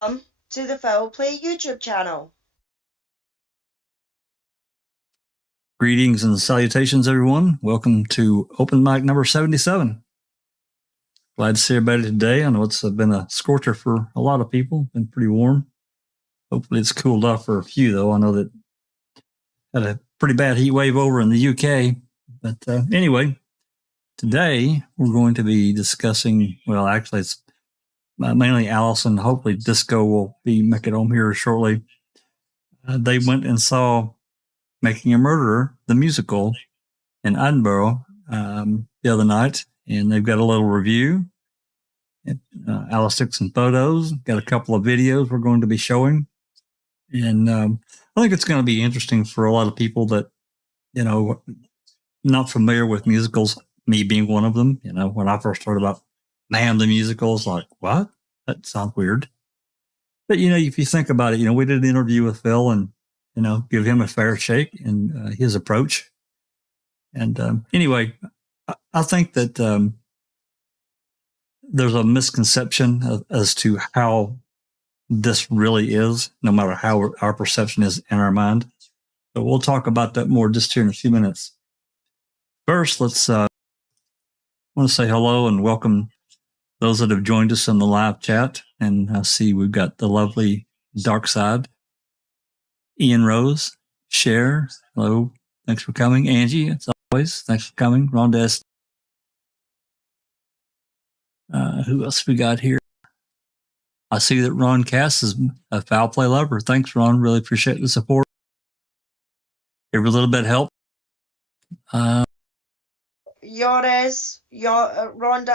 Welcome to the Foul Play YouTube channel. Greetings and salutations, everyone. Welcome to Open Mic number 77. Glad to see everybody today. I know it's been a scorcher for a lot of people. Been pretty warm. Hopefully it's cooled off for a few, though. I know that had a pretty bad heat wave over in the UK. But anyway, today we're going to be discussing, well, actually it's mainly Allison. Hopefully Disco will be making it home here shortly. They went and saw Making a Murderer, the musical, in Edenborough the other night, and they've got a little review. Alice took some photos, got a couple of videos we're going to be showing, and I think it's going to be interesting for a lot of people that, you know, not familiar with musicals, me being one of them. You know, when I first heard about MaM the Musical, it's like, what? That sounds weird. But, you know, if you think about it, you know, we did an interview with Phil and, you know, give him a fair shake in his approach. And anyway, I think that there's a misconception as to how this really is, no matter how our perception is in our mind. So we'll talk about that more just here in a few minutes. First, let's want to say hello and welcome those that have joined us in the live chat. And I see we've got the lovely Dark Side, Ian Rose, Cher, hello, thanks for coming. Angie, as always, thanks for coming. Ron Dassey. Who else we got here? I see that Ron Cass is a foul play lover. Thanks, Ron. Really appreciate the support. Every little bit helps. Rhonda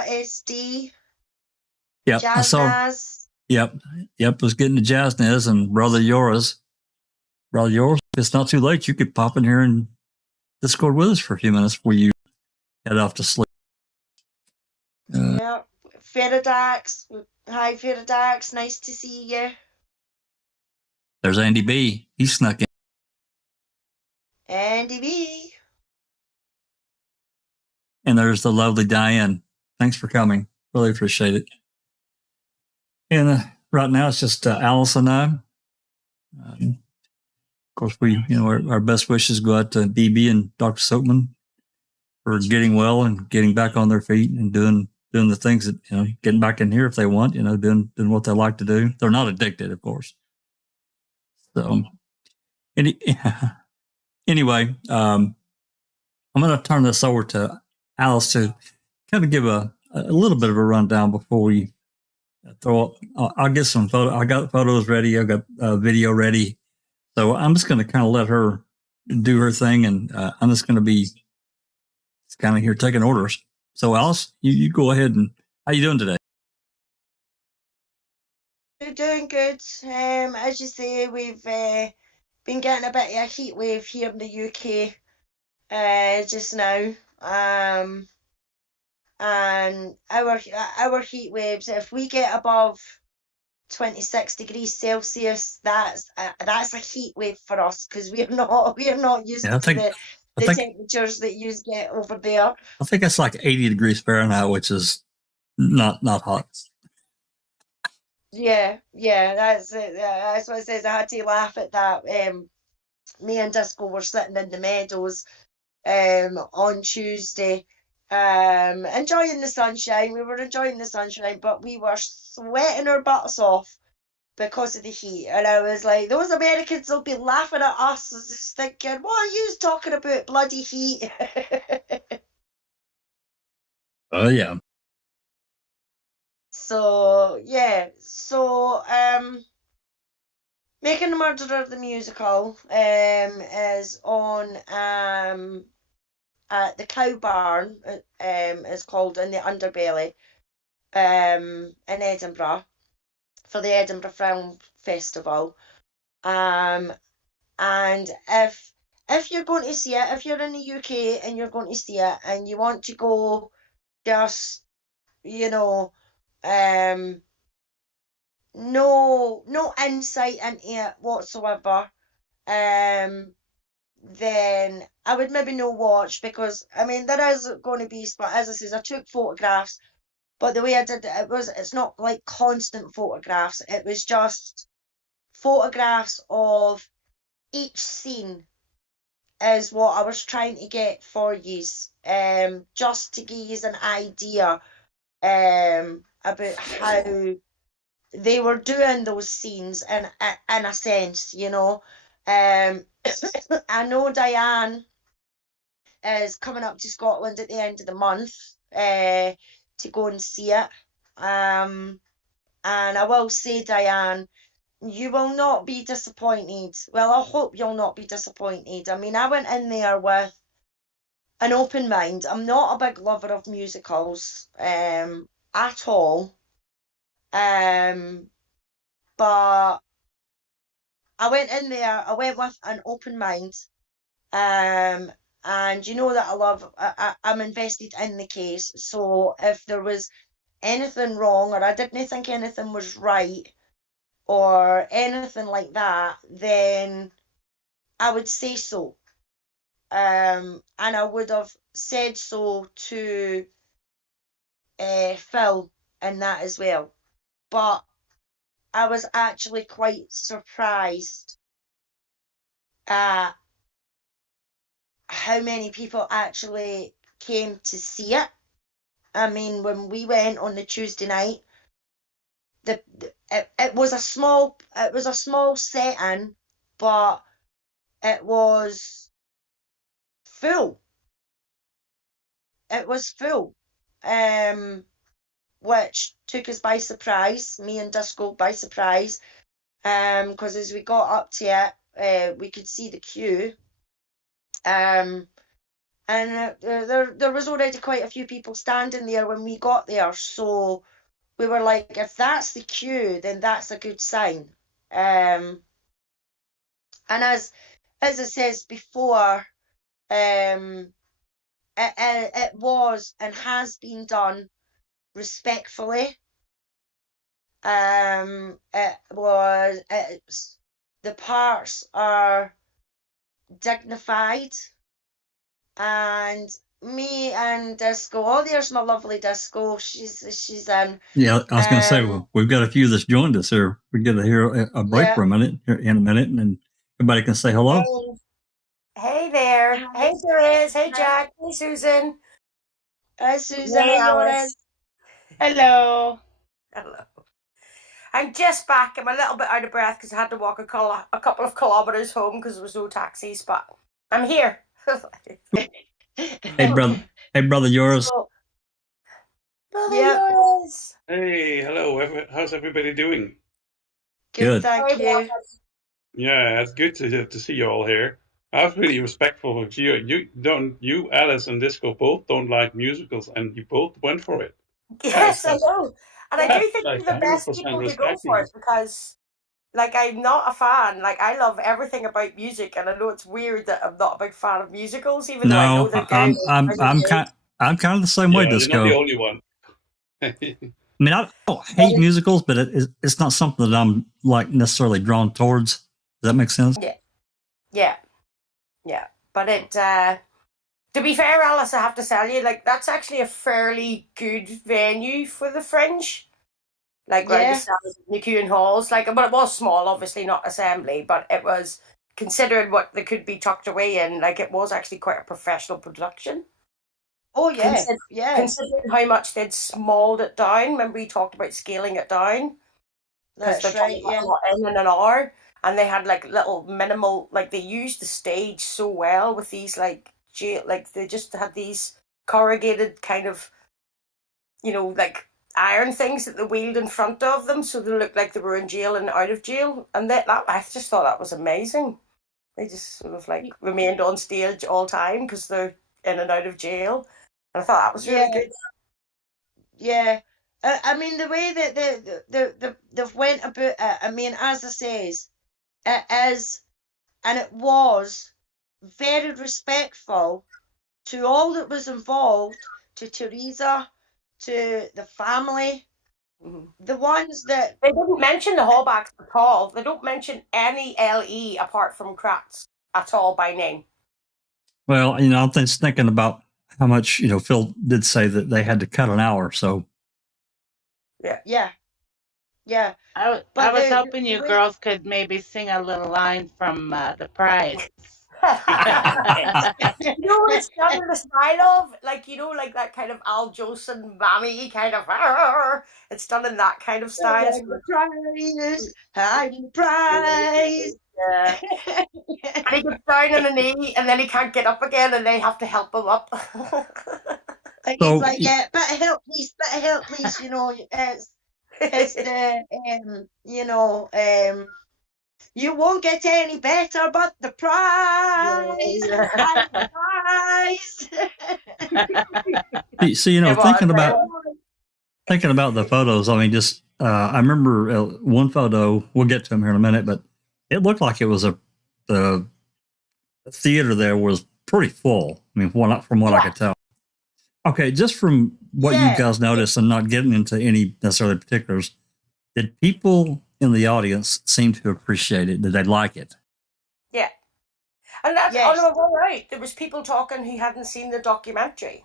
SD. Yep, Jazz I saw. Naz. Yep. Was getting to Jazz Naz and Brother Yora's. Brother Yora's, if it's not too late, you could pop in here and Discord with us for a few minutes before you head off to sleep. Yep. Feradax. Hi, Feradax. Nice to see you. There's Andy B. He snuck in. Andy B. And there's the lovely Diane. Thanks for coming. Really appreciate it. And right now it's just Alice and I. Of course, we, you know, our best wishes go out to DB and Dr. Silkman for getting well and getting back on their feet and doing the things that, you know, getting back in here if they want, you know, doing what they like to do. They're not addicted, of course. So anyway, I'm going to turn this over to Alice to kind of give a little bit of a rundown before we throw up. I'll get some photos. I got photos ready. I got video ready. So I'm just going to kind of let her do her thing, and I'm just going to be kind of here taking orders. So Alice, you go ahead, and how you doing today? We're doing good. As you say, we've been getting a bit of a heat wave here in the UK just now. And our heat waves, if we get above 26 degrees Celsius, that's a heat wave for us, because we're not used to the temperatures that you get over there. I think it's like 80 degrees Fahrenheit, which is not hot. Yeah, that's it. That's what it says. I had to laugh at that. Me and Disco were sitting in the meadows on Tuesday, enjoying the sunshine. We were enjoying the sunshine, but we were sweating our butts off because of the heat. And I was like, those Americans will be laughing at us, just thinking, what are you talking about, bloody heat? Oh, yeah. So, yeah. So, Making the Murderer the Musical is on at the Cow Barn, is called, in the Underbelly in Edinburgh, for the Edinburgh Film Festival. And if you're going to see it, if you're in the UK and you're going to see it and you want to go just, you know, no insight into it whatsoever, then I would maybe no watch, because I mean there is going to be, as I says, I took photographs, But the way I did it, it's not like constant photographs. It was just photographs of each scene is what I was trying to get for yous, just to give yous an idea about how they were doing those scenes in a sense, you know. I know Diane is coming up to Scotland at the end of the month to go and see it. And I will say, Diane, you will not be disappointed. Well, I hope you'll not be disappointed. I mean, I went in there with an open mind. I'm not a big lover of musicals at all. But I went in there, I went with an open mind. And you know that I'm invested in the case. So if there was anything wrong or I didn't think anything was right or anything like that, then I would say so. And I would have said so to Phil and that as well. But I was actually quite surprised at how many people actually came to see it. I mean, when we went on the Tuesday night, it was a small setting, but it was full. It was full, which took us by surprise, me and Disco by surprise, because as we got up to it, we could see the queue. And there was already quite a few people standing there when we got there, so we were like, if that's the queue, then that's a good sign. And as it says before, it was and has been done respectfully. The parts are dignified, and me and Disco, oh, there's my lovely Disco, she's in. Yeah, I was going to say, well, we've got a few that's joined us here. We get to hear a break for a minute, in a minute, and then everybody can say hello. Hey there. Hey, Therese. Hey, Jack. Hey, Susan. Hi, Susan. Hey, Alice. Hello. Hello. I'm just back. I'm a little bit out of breath because I had to walk a couple of kilometers home because there was no taxis, but I'm here. Hey, brother yours. Brother yours. Hey, hello. How's everybody doing? Good, thank you. Yeah, it's good to see you all here. I was really respectful of you. You, Alice and Disco both don't like musicals, and you both went for it. Yes, I know. And I do think you're the best people to go for it because, like, I'm not a fan. Like, I love everything about music, and I know it's weird that I'm not a big fan of musicals, even though I know they're good. I'm kind of the same way, Disco. You're not the only one. I mean, I don't hate musicals, but it's not something that I'm like necessarily drawn towards. Does that make sense? Yeah. But it, to be fair, Alice, I have to tell you, like, that's actually a fairly good venue for the Fringe. Like, right beside the McEwen Halls. Like, but it was small, obviously, not assembly, but it was, considering what they could be tucked away in, like, it was actually quite a professional production. Oh, yeah. Considering how much they'd smalled it down. Remember we talked about scaling it down? That's right, yeah. In an hour. And they had, like, little minimal, like, they used the stage so well with these, like they just had these corrugated kind of, you know, like, iron things that they wheeled in front of them so they looked like they were in jail and out of jail. And that I just thought that was amazing. They just sort of, like, remained on stage all time because they're in and out of jail. And I thought that was really good. Yeah. I mean, the way that they've went about it, I mean, as I says, it is, and it was, very respectful to all that was involved, to Teresa, to the family, the ones that... They didn't mention the Hallbacks at all. They don't mention any LE apart from Kratz at all by name. Well, you know, I'm just thinking about how much, you know, Phil did say that they had to cut an hour, so Yeah. I But was the hoping you way- girls could maybe sing a little line from The Prize. You know what it's done in the style of? Like, you know, like that kind of Al Jolson mammy kind of, it's done in that kind of style. I'm the prize. I'm the prize. Yeah. And he gets down on a knee and then he can't get up again and they have to help him up. And So- he's like, yeah, bit of help, please. You know, it's the you know, you won't get any better, but the prize. Yeah. I'm the prize. So, you know, Yeah, well, thinking about the photos, I mean, just I remember one photo. We'll get to them here in a minute, but it looked like it was the theater there was pretty full. I mean, from what I could tell. Okay, just from what you guys noticed, and not getting into any necessarily particulars, did people in the audience seem to appreciate it? Did they like it? Yeah. And that's Yes. all right. There was people talking who hadn't seen the documentary.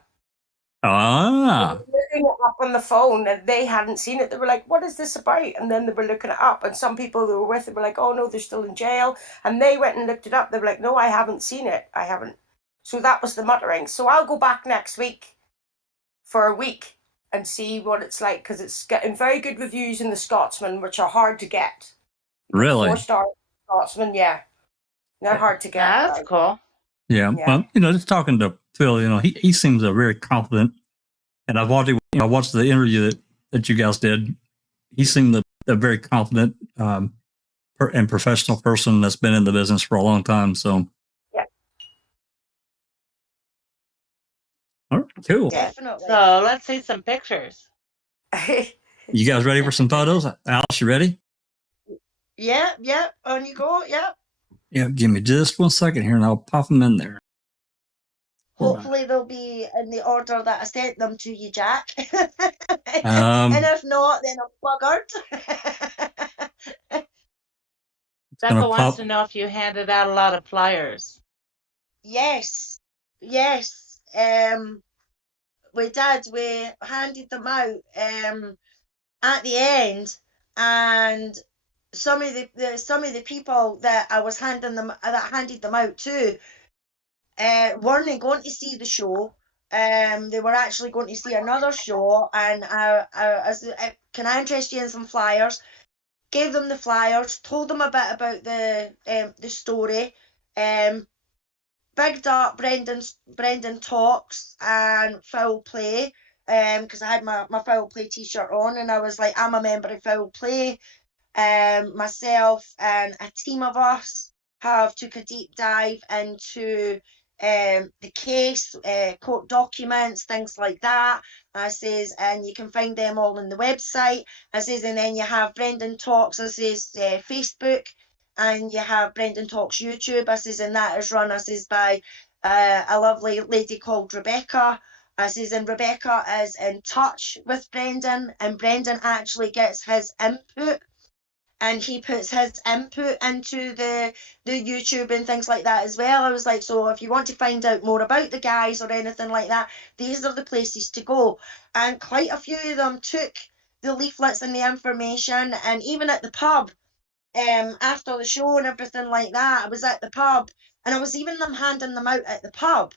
Ah, Looking it up on the phone and they hadn't seen it. They were like, what is this about? And then they were looking it up. And some people who were with it were like, oh no, they're still in jail. And they went and looked it up. They were like, no, I haven't seen it. I haven't. So that was the muttering. So I'll go back next week for a week and see what it's like, because it's getting very good reviews in the Scotsman, which are hard to get. really? 4-star Scotsman, yeah. They're hard to get. That's cool. Yeah. Yeah. Well, you know, just talking to Phil, you know, he seems a very confident, and I watched the interview that you guys did. He seemed a very confident and professional person that's been in the business for a long time. So, Yeah. all right, cool. Definitely. So let's see some pictures. You guys ready for some photos? Alice, you ready? Yeah, on you go, yeah. Yeah, give me just 1 second here and I'll pop them in there. Hopefully they'll be in the order that I sent them to you, Jack. Um, And if not, then I'm buggered. Becca wants to know if you handed out a lot of flyers. Yes. We did. We handed them out at the end, and some of the people that I was handed them out to weren't going to see the show. They were actually going to see another show, and can I interest you in some flyers? Gave them the flyers, told them a bit about the story, bigged up Brendan Talks and Foul Play, because I had my Foul Play t-shirt on, and I was like, I'm a member of Foul Play. Myself and a team of us have took a deep dive into the case, court documents, things like that. I says, and you can find them all on the website. I says, and then you have Brendan Talks, I says, Facebook, and you have Brendan Talks YouTube. I says, and that is run, I says, by a lovely lady called Rebecca. I says, and Rebecca is in touch with Brendan, and Brendan actually gets his input, and he puts his input into the YouTube and things like that as well. I was like, so if you want to find out more about the guys or anything like that, these are the places to go. And quite a few of them took the leaflets and the information, and even at the pub, after the show and everything like that, I was at the pub, and I was even handing them out at the pub,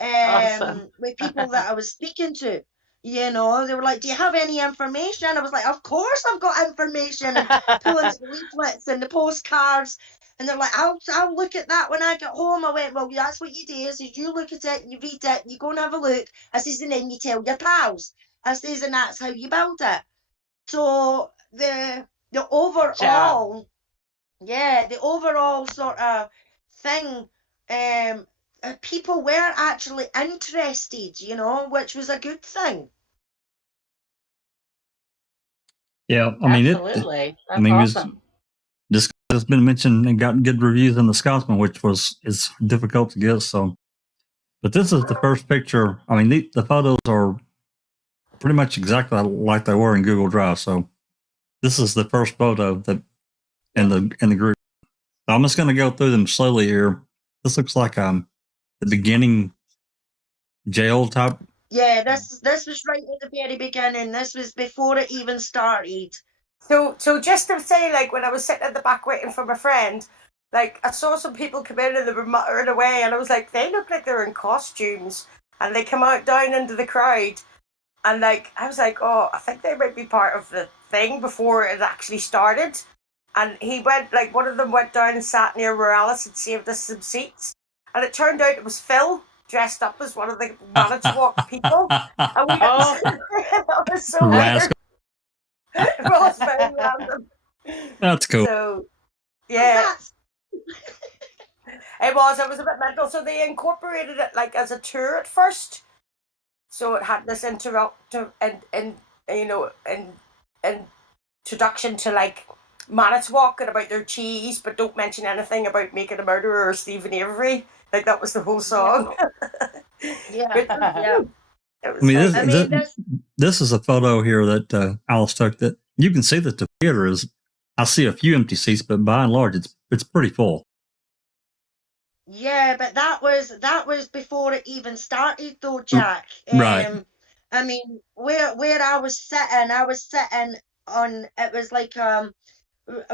Awesome. with people that I was speaking to. You know, they were like, do you have any information? I was like, of course I've got information. And pulling out the leaflets and the postcards. And they're like, I'll look at that when I get home. I went, well, that's what you do. I says, you look at it, you read it, you go and have a look. I says, and then you tell your pals. I says, and that's how you build it. So the overall, the overall sort of thing, people were actually interested, you know, which was a good thing. Yeah, I mean, Absolutely. That's I mean, awesome. this has been mentioned and gotten good reviews in the Scotsman, which is difficult to get. So, but this is the first picture. I mean, the photos are pretty much exactly like they were in Google Drive. So, this is the first photo that in the group. So I'm just going to go through them slowly here. This looks like the beginning jail type Yeah, this was right at the very beginning. This was before it even started. So just to say, like, when I was sitting at the back waiting for my friend, like, I saw some people come in and they were muttering away, and I was like, they look like they're in costumes, and they come out down into the crowd, and like, I was like, oh, I think they might be part of the thing before it actually started. And he went, like, one of them went down and sat near where Alice had saved us some seats, and it turned out it was Phil dressed up as one of the Manitowoc people, and we Oh. that was so Rascal. weird. It was very random. That's cool. So, yeah, it was a bit mental. So they incorporated it like as a tour at first. So it had this introduction to like Manitowoc and about their cheese, but don't mention anything about making a murderer or Stephen Avery. Like that was the whole song. Yeah, yeah. I mean, this is a photo here that Alice took. That you can see that the theater is. I see a few empty seats, but by and large, it's pretty full. Yeah, but that was before it even started, though, Jack. Right. I mean, where I was sitting on. It was like a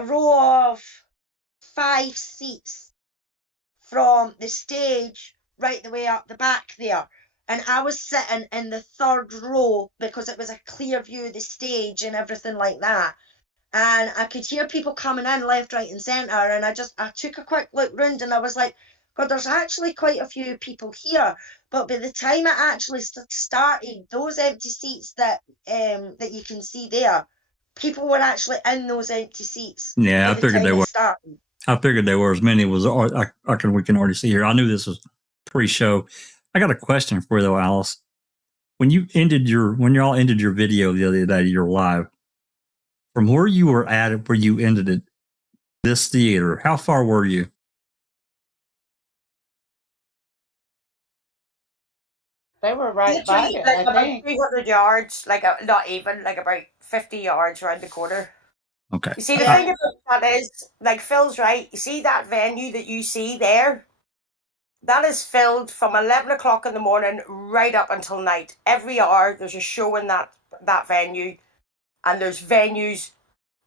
row of 5 seats from the stage right the way up the back there. And I was sitting in the 3rd row because it was a clear view of the stage and everything like that. And I could hear people coming in left, right, and centre. And I took a quick look round and I was like, God, there's actually quite a few people here. But by the time it actually started, those empty seats that you can see there, people were actually in those empty seats. Yeah, I figured they were. I figured there were as many as we can already see here. I knew this was pre-show. I got a question for you though, Alice. When you all ended your video the other day, your live, from where you were at where you ended it, this theater, how far were you? They were right by it, like I about think. 300 yards, like not even, like about 50 yards around the corner. Okay. You see, the thing about that is, like Phil's right, you see that venue that you see there? That is filled from 11 o'clock in the morning right up until night. Every hour there's a show in that venue, and there's venues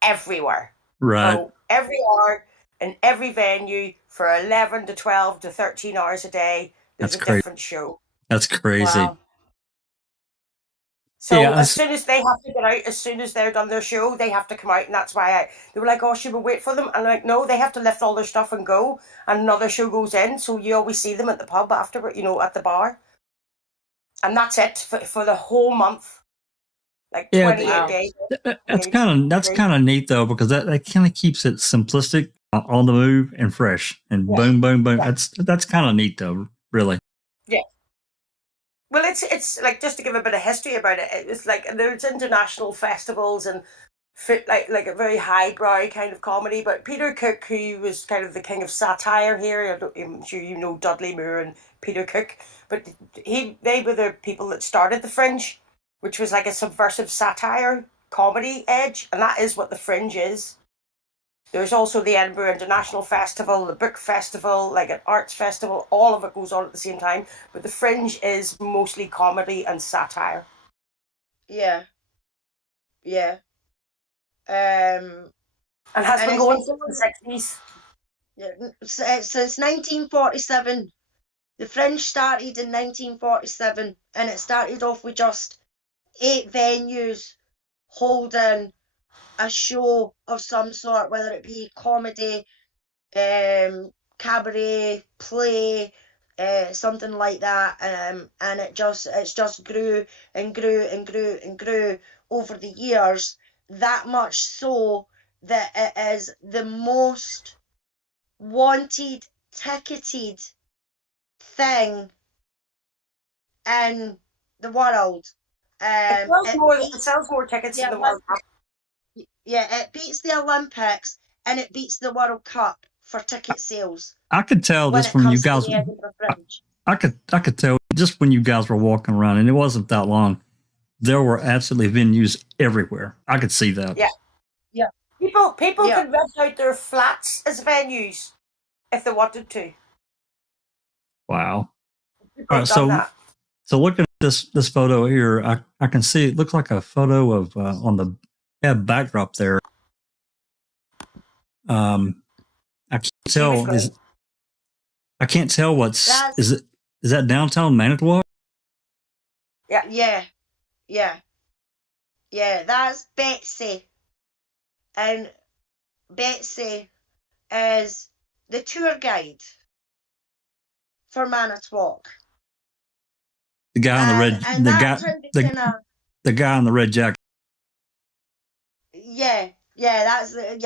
everywhere. Right. So every hour in every venue for 11 to 12 to 13 hours a day, there's a different show. That's crazy. Wow. So as soon as they have to get out, as soon as they're done their show, they have to come out, and that's why they were like, "Oh, should we wait for them?" And I'm like, no, they have to lift all their stuff and go, and another show goes in. So you always see them at the pub afterward, at the bar, and that's it for the whole month, like 28 days. That's kind of neat though, because that kind of keeps it simplistic, on the move, and fresh, and boom, boom, boom. Yeah. That's kind of neat though, really. Yeah. Well, it's like, just to give a bit of history about it. It's like there's international festivals and like a very highbrow kind of comedy. But Peter Cook, who was kind of the king of satire here, I'm sure you know Dudley Moore and Peter Cook, but they were the people that started the Fringe, which was like a subversive satire comedy edge, and that is what the Fringe is. There's also the Edinburgh International Festival, the Book Festival, like an arts festival. All of it goes on at the same time. But the Fringe is mostly comedy and satire. Yeah. Yeah. And has been going since the 60s. Yeah, since 1947. The Fringe started in 1947, and it started off with just 8 venues holding a show of some sort, whether it be comedy, cabaret, play, something like that, and it's just grew and grew and grew and grew over the years, that much so that it is the most wanted, ticketed thing in the world. It sells more tickets in the World Cup. Yeah, it beats the Olympics and it beats the World Cup for ticket sales. I could tell this from you guys. I could tell just when you guys were walking around, and it wasn't that long. There were absolutely venues everywhere. I could see that. Yeah. People could rent out their flats as venues if they wanted to. Wow. All right, So looking at this photo here, I can see it looks like a photo of on the backdrop there. I can't tell. I can't tell is that downtown Manitowoc? Yeah. That's Betsy, and Betsy is the tour guide for Manitowoc. The guy on the red, the guy on the red jacket. Yeah, that's a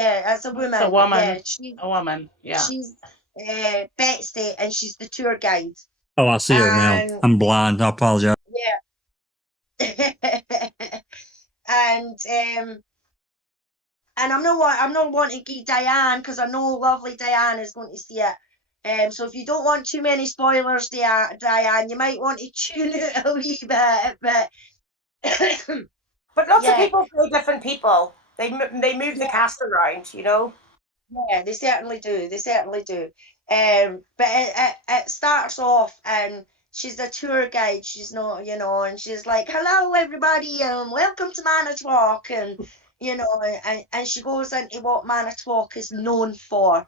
woman. It's a woman. Yeah, a woman. Yeah. She's Betsy, and she's the tour guide. Oh, I see her now. I'm blind. I apologize. Yeah. And I'm not wanting to give Diane, because I know lovely Diane is going to see it. So if you don't want too many spoilers, Diane, you might want to tune it a wee bit. But lots of people play different people. They move the cast around, you know. Yeah, they certainly do. But it starts off, and she's a tour guide. She's not, and she's like, "Hello, everybody, welcome to Manitowoc," and and she goes into what Manitowoc is known for,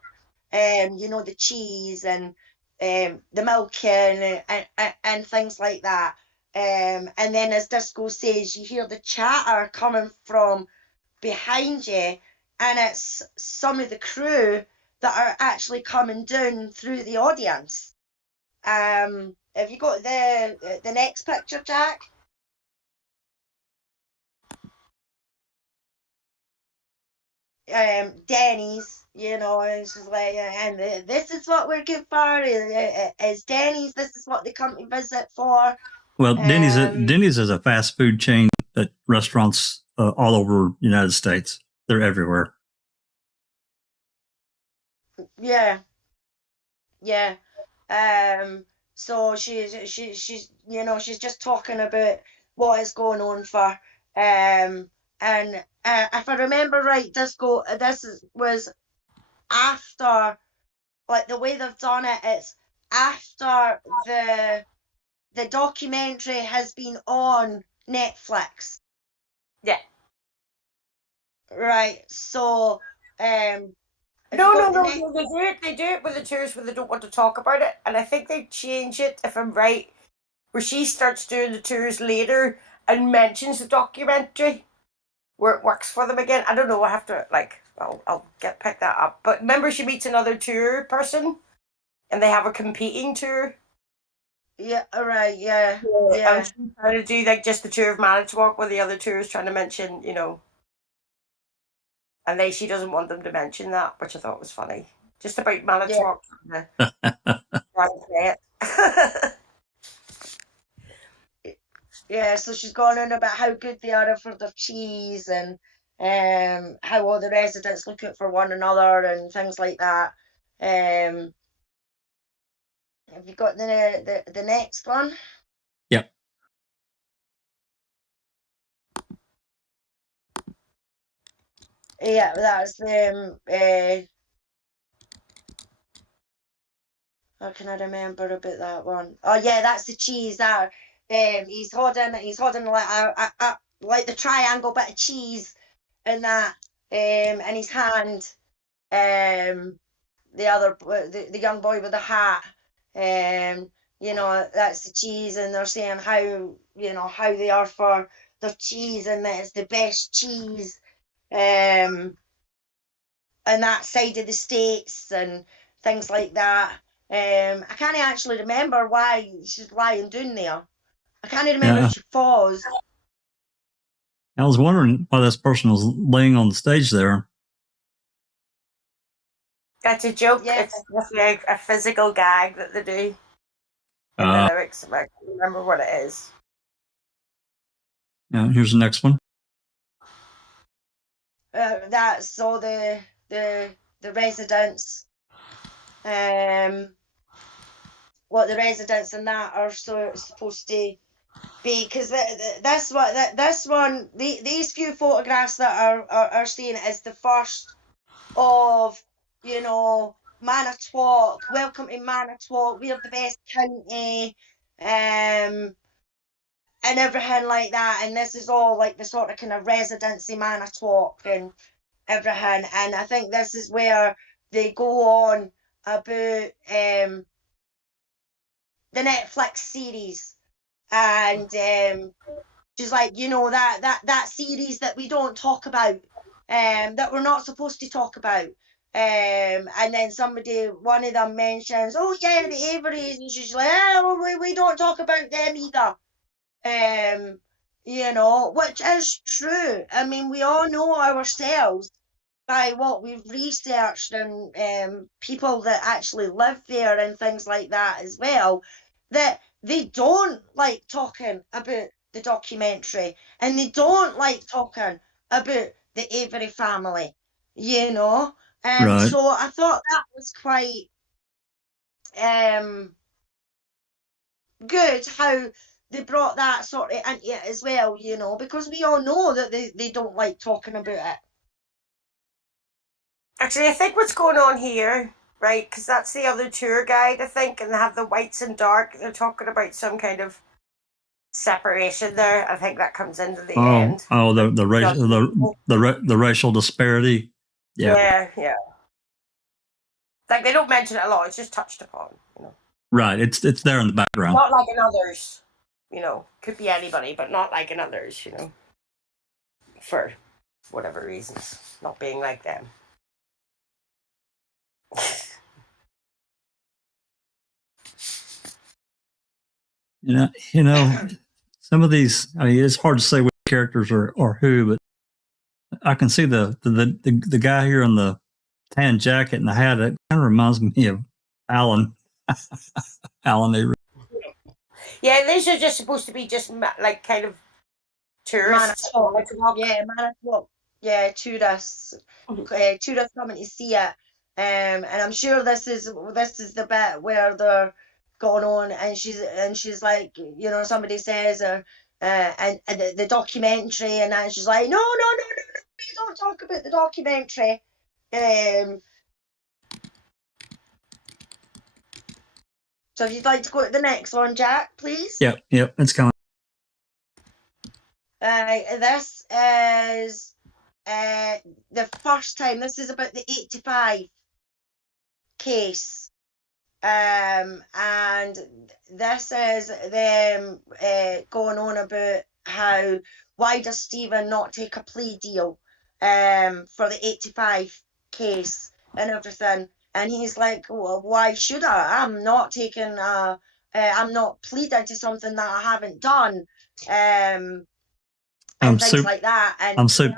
the cheese and the milking and things like that. And then, as Disco says, you hear the chatter coming from behind you, and it's some of the crew that are actually coming down through the audience. Have you got the next picture, Jack? Denny's, and she's like, and this is what we're good for. Is Denny's? This is what they come to visit for. Well, Denny's is a fast food chain at restaurants all over the United States. They're everywhere. Yeah. So she's just talking about what is going on for. And if I remember right, this was after, like, the way they've done it. It's after the documentary has been on Netflix. Yeah. Right. So No, they do it with the tours where they don't want to talk about it, and I think they change it, if I'm right, where she starts doing the tours later and mentions the documentary, where it works for them again. I don't know. I have to I'll pick that up. But remember, she meets another tour person, and they have a competing tour. Yeah. All right. Yeah. And she's trying to do just the tour of Manitowoc, where the other tour is trying to mention, and she doesn't want them to mention that, which I thought was funny. Just about Manitowoc. Yeah, so she's gone on about how good they are for their cheese, and how all the residents look out for one another and things like that. Have you got the next one? Yep. Yeah, that's them. How can I remember about that one? Oh yeah, that's the cheese. That he's holding like the triangle bit of cheese in that in his hand. The young boy with the hat. That's the cheese, and they're saying how they are for their cheese, and that it's the best cheese on that side of the States and things like that. I can't actually remember why she's lying down there. I can't remember if she falls. I was wondering why this person was laying on the stage there. That's a joke. Yeah. It's definitely a physical gag that they do in the lyrics. I can't remember what it is. Yeah, here's the next one. That's all the residents. What the residents and that are supposed to be, because these few photographs that are seen is the first of Manitowoc. Welcome to Manitowoc. We're the best county. and everything like that. And this is all like the sort of kind of residency manor talk and everything. And I think this is where they go on about the Netflix series, and she's like, you know, that series that we don't talk about, that we're not supposed to talk about. And then one of them mentions, oh yeah, the Averys, and she's like, oh, we don't talk about them either. You know, which is true. I mean, we all know ourselves by what we've researched and people that actually live there and things like that as well, that they don't like talking about the documentary, and they don't like talking about the Avery family, you know. Right. So I thought that was quite good how they brought that sort of into it as well, you know, because we all know that they don't like talking about it. Actually, I think what's going on here, right, because that's the other tour guide, I think, and they have the whites and dark. They're talking about some kind of separation there. I think that comes into the end. Oh, the racial disparity. Yeah. Like, they don't mention it a lot. It's just touched upon, you know. Right. It's there in the background. Not like in others, you know. Could be anybody, but not like in others, you know. For whatever reasons, not being like them. You know, some of these. I mean, it's hard to say which characters are who, but I can see the guy here in the tan jacket and the hat. It kind of reminds me of Alan. Alan Avery. Yeah, these are just supposed to be just like kind of tourists. Manitowoc. Yeah, tourists. Tourists coming to see it. And I'm sure this is the bit where they're going on, and she's like, you know, somebody says, and the documentary, and then she's like, no, please don't talk about the documentary. So if you'd like to go to the next one, Jack, please. Yep, it's coming. This is the first time. This is about the 85 case. And this is them going on about why does Stephen not take a plea deal for the 85 case and everything. And he's like, well, why should I? I'm not taking I'm not pleading to something that I haven't done. And things like that. And I'm super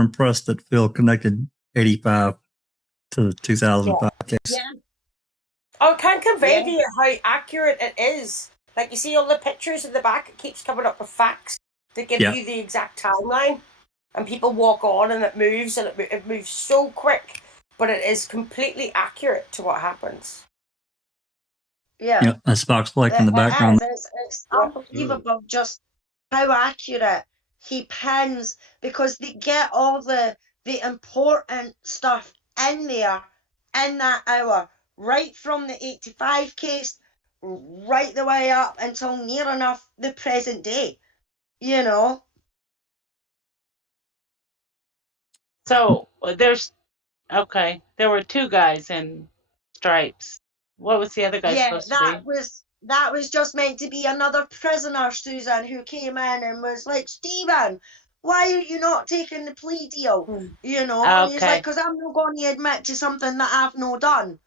impressed that Phil connected 85 to the 2005 case. Yeah. I can't convey to you how accurate it is. Like, you see all the pictures in the back, it keeps coming up with facts that give you the exact timeline. And people walk on and it moves, and it moves so quick, but it is completely accurate to what happens. Yeah. That's Fox Blake in the background. It's unbelievable just how accurate he pins, because they get all the important stuff in there in that hour, right from the 85 case right the way up until near enough the present day, you know. So there were two guys in stripes. What was the other guy supposed to be? That was just meant to be another prisoner, Susan, who came in and was like, Stephen, why are you not taking the plea deal? You know, and he's like, because I'm not going to admit to something that I've not done.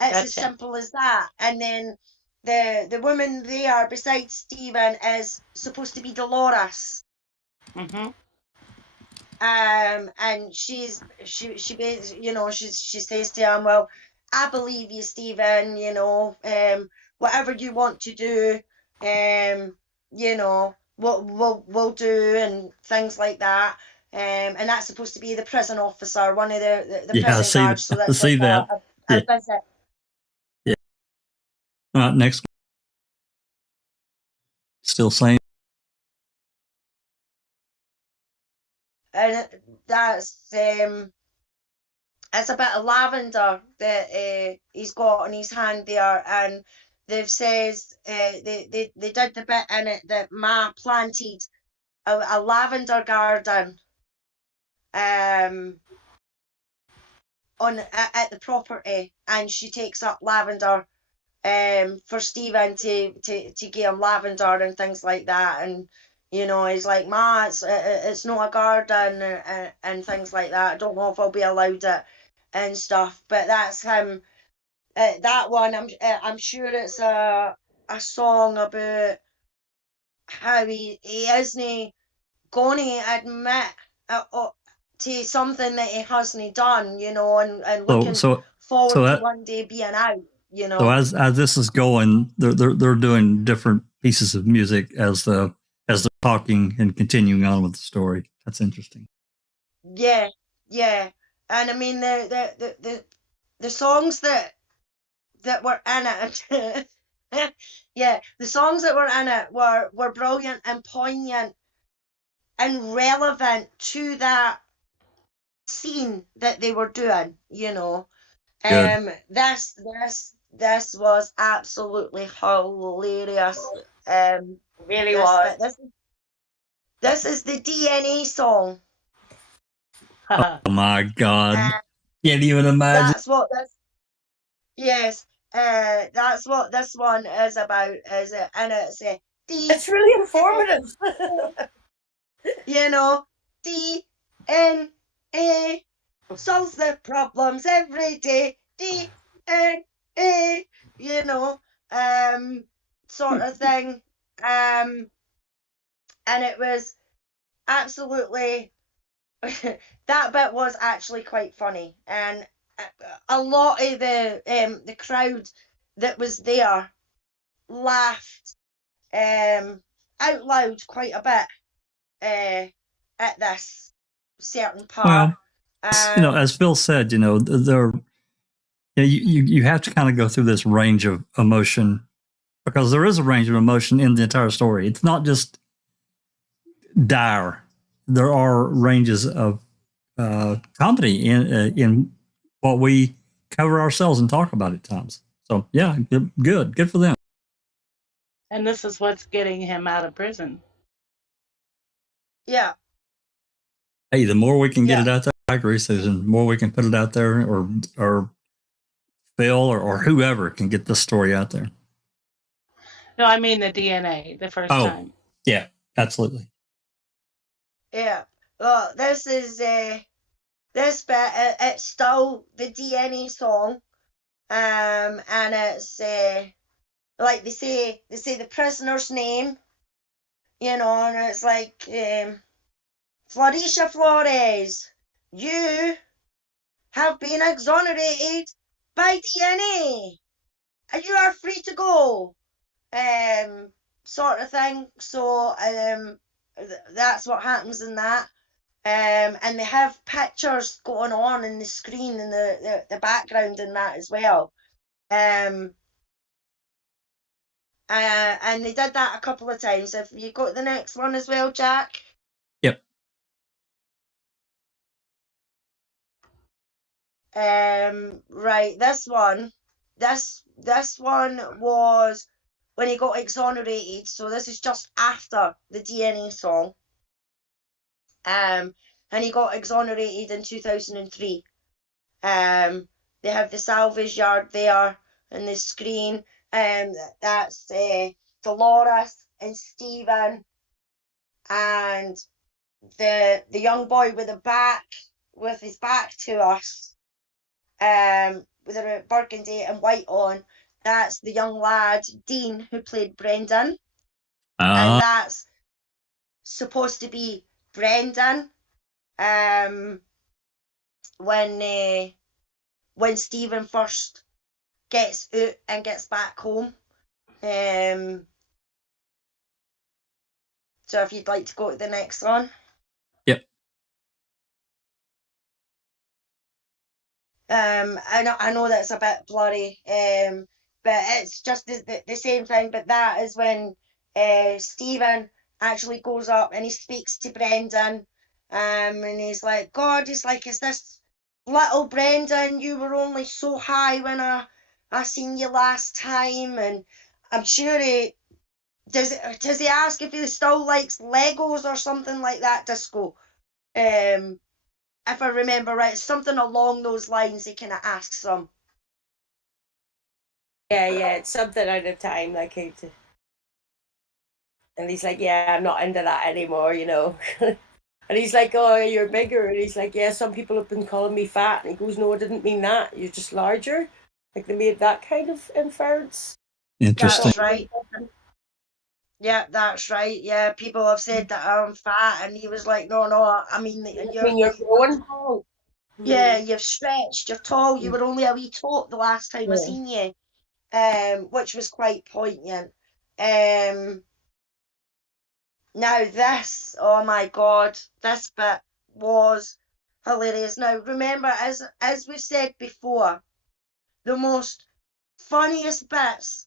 It's as simple as that. And then the woman there beside Stephen is supposed to be Dolores. Mm-hmm. And she you know, she says to him, well, I believe you, Stephen, you know, whatever you want to do, you know, we'll do, and things like that. And that's supposed to be the prison officer, one of the prison guards. So that's see that. A visit. Yeah. All right, next. Still same. And that's it's a bit of lavender that he's got on his hand there, and they've says they did the bit in it that Ma planted a lavender garden at the property, and she takes up lavender for Stephen to give him lavender and things like that, and he's like, Ma, it's not a garden and things like that. I don't know if I'll be allowed it and stuff, but that's him. That one, I'm sure it's a song about how he isn't gonna admit to something that he hasn't done, and looking forward to one day being out, So as this is going, they're doing different pieces of music as they're talking and continuing on with the story. That's interesting. Yeah, and I mean the songs that were in it, yeah, the songs that were in it were brilliant and poignant and relevant to that scene that they were doing, This was absolutely hilarious. Really was. This is the DNA song. Oh my God! Can't even imagine. That's what this. Yes, that's what this one is about. Is it? And it's really informative. DNA solves the problems every day. DNA, sort of thing. And it was absolutely that bit was actually quite funny, and a lot of the crowd that was there laughed out loud quite a bit at this certain part. Well, as Phil said, you have to kind of go through this range of emotion, because there is a range of emotion in the entire story. It's not just dire. There are ranges of comedy in what we cover ourselves and talk about at times. So yeah, good for them. And this is what's getting him out of prison. Yeah. Hey, the more we can get it out there, I agree, Susan. The more we can put it out there, or Phil or whoever can get this story out there. No, I mean the DNA, the first time. Yeah, absolutely. Yeah. Well, this is this bit. It's still the DNA song, and it's like they say the prisoner's name, and it's like Florisha Flores, you have been exonerated by DNA, and you are free to go, sort of thing. So that's what happens in that. And they have pictures going on in the screen in the background in that as well. And they did that a couple of times. Have you got the next one as well, Jack? Yep. Right, this one was when he got exonerated, so this is just after the DNA song. And he got exonerated in 2003. They have the salvage yard there on the screen. That's Dolores and Stephen and the young boy with his back to us, with a burgundy and white on. That's the young lad Dean who played Brendan, and that's supposed to be Brendan when Stephen first gets out and gets back home. So if you'd like to go to the next one. Yep. I know that's a bit blurry, but it's just the same thing. But that is when Stephen actually goes up and he speaks to Brendan, and he's like, is this little Brendan? You were only so high when I I seen you last time, and I'm sure does he ask if he still likes Legos or something like that, Disco? If I remember right, it's something along those lines. He kind of asks him. Yeah, it's something out of time, like and he's like, yeah, I'm not into that anymore, you know. And he's like, oh, you're bigger. And he's like, yeah, some people have been calling me fat. And he goes, no, I didn't mean that. You're just larger. Like they made that kind of inference. Interesting. That's right. Yeah, that's right. Yeah, people have said that I'm fat, and he was like, no, I mean, you're growing. tall. Yeah, you've stretched, you're tall. You were only a wee tot the last time I seen you, which was quite poignant. Now this, oh my God, this bit was hilarious. Now remember, as we said before, the most funniest bits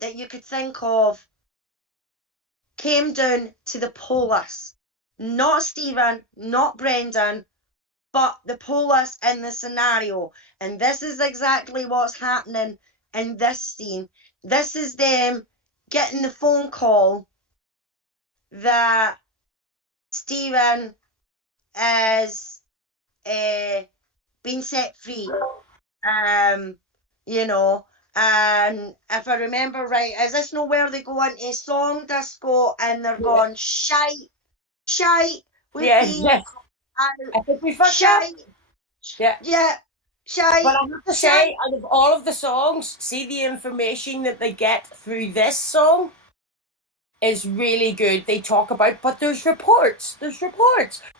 that you could think of came down to the police. Not Stephen, not Brendan, but the police in the scenario. And this is exactly what's happening in this scene. This is them getting the phone call that Stephen is being set free. You know, and if I remember right, is this know where they go into song, Disco, and they're going shite, we've been I think we fucked up. Yeah, shite. But I have to say, out of all of the songs, see the information that they get through this song is really good. They talk about, but there's reports.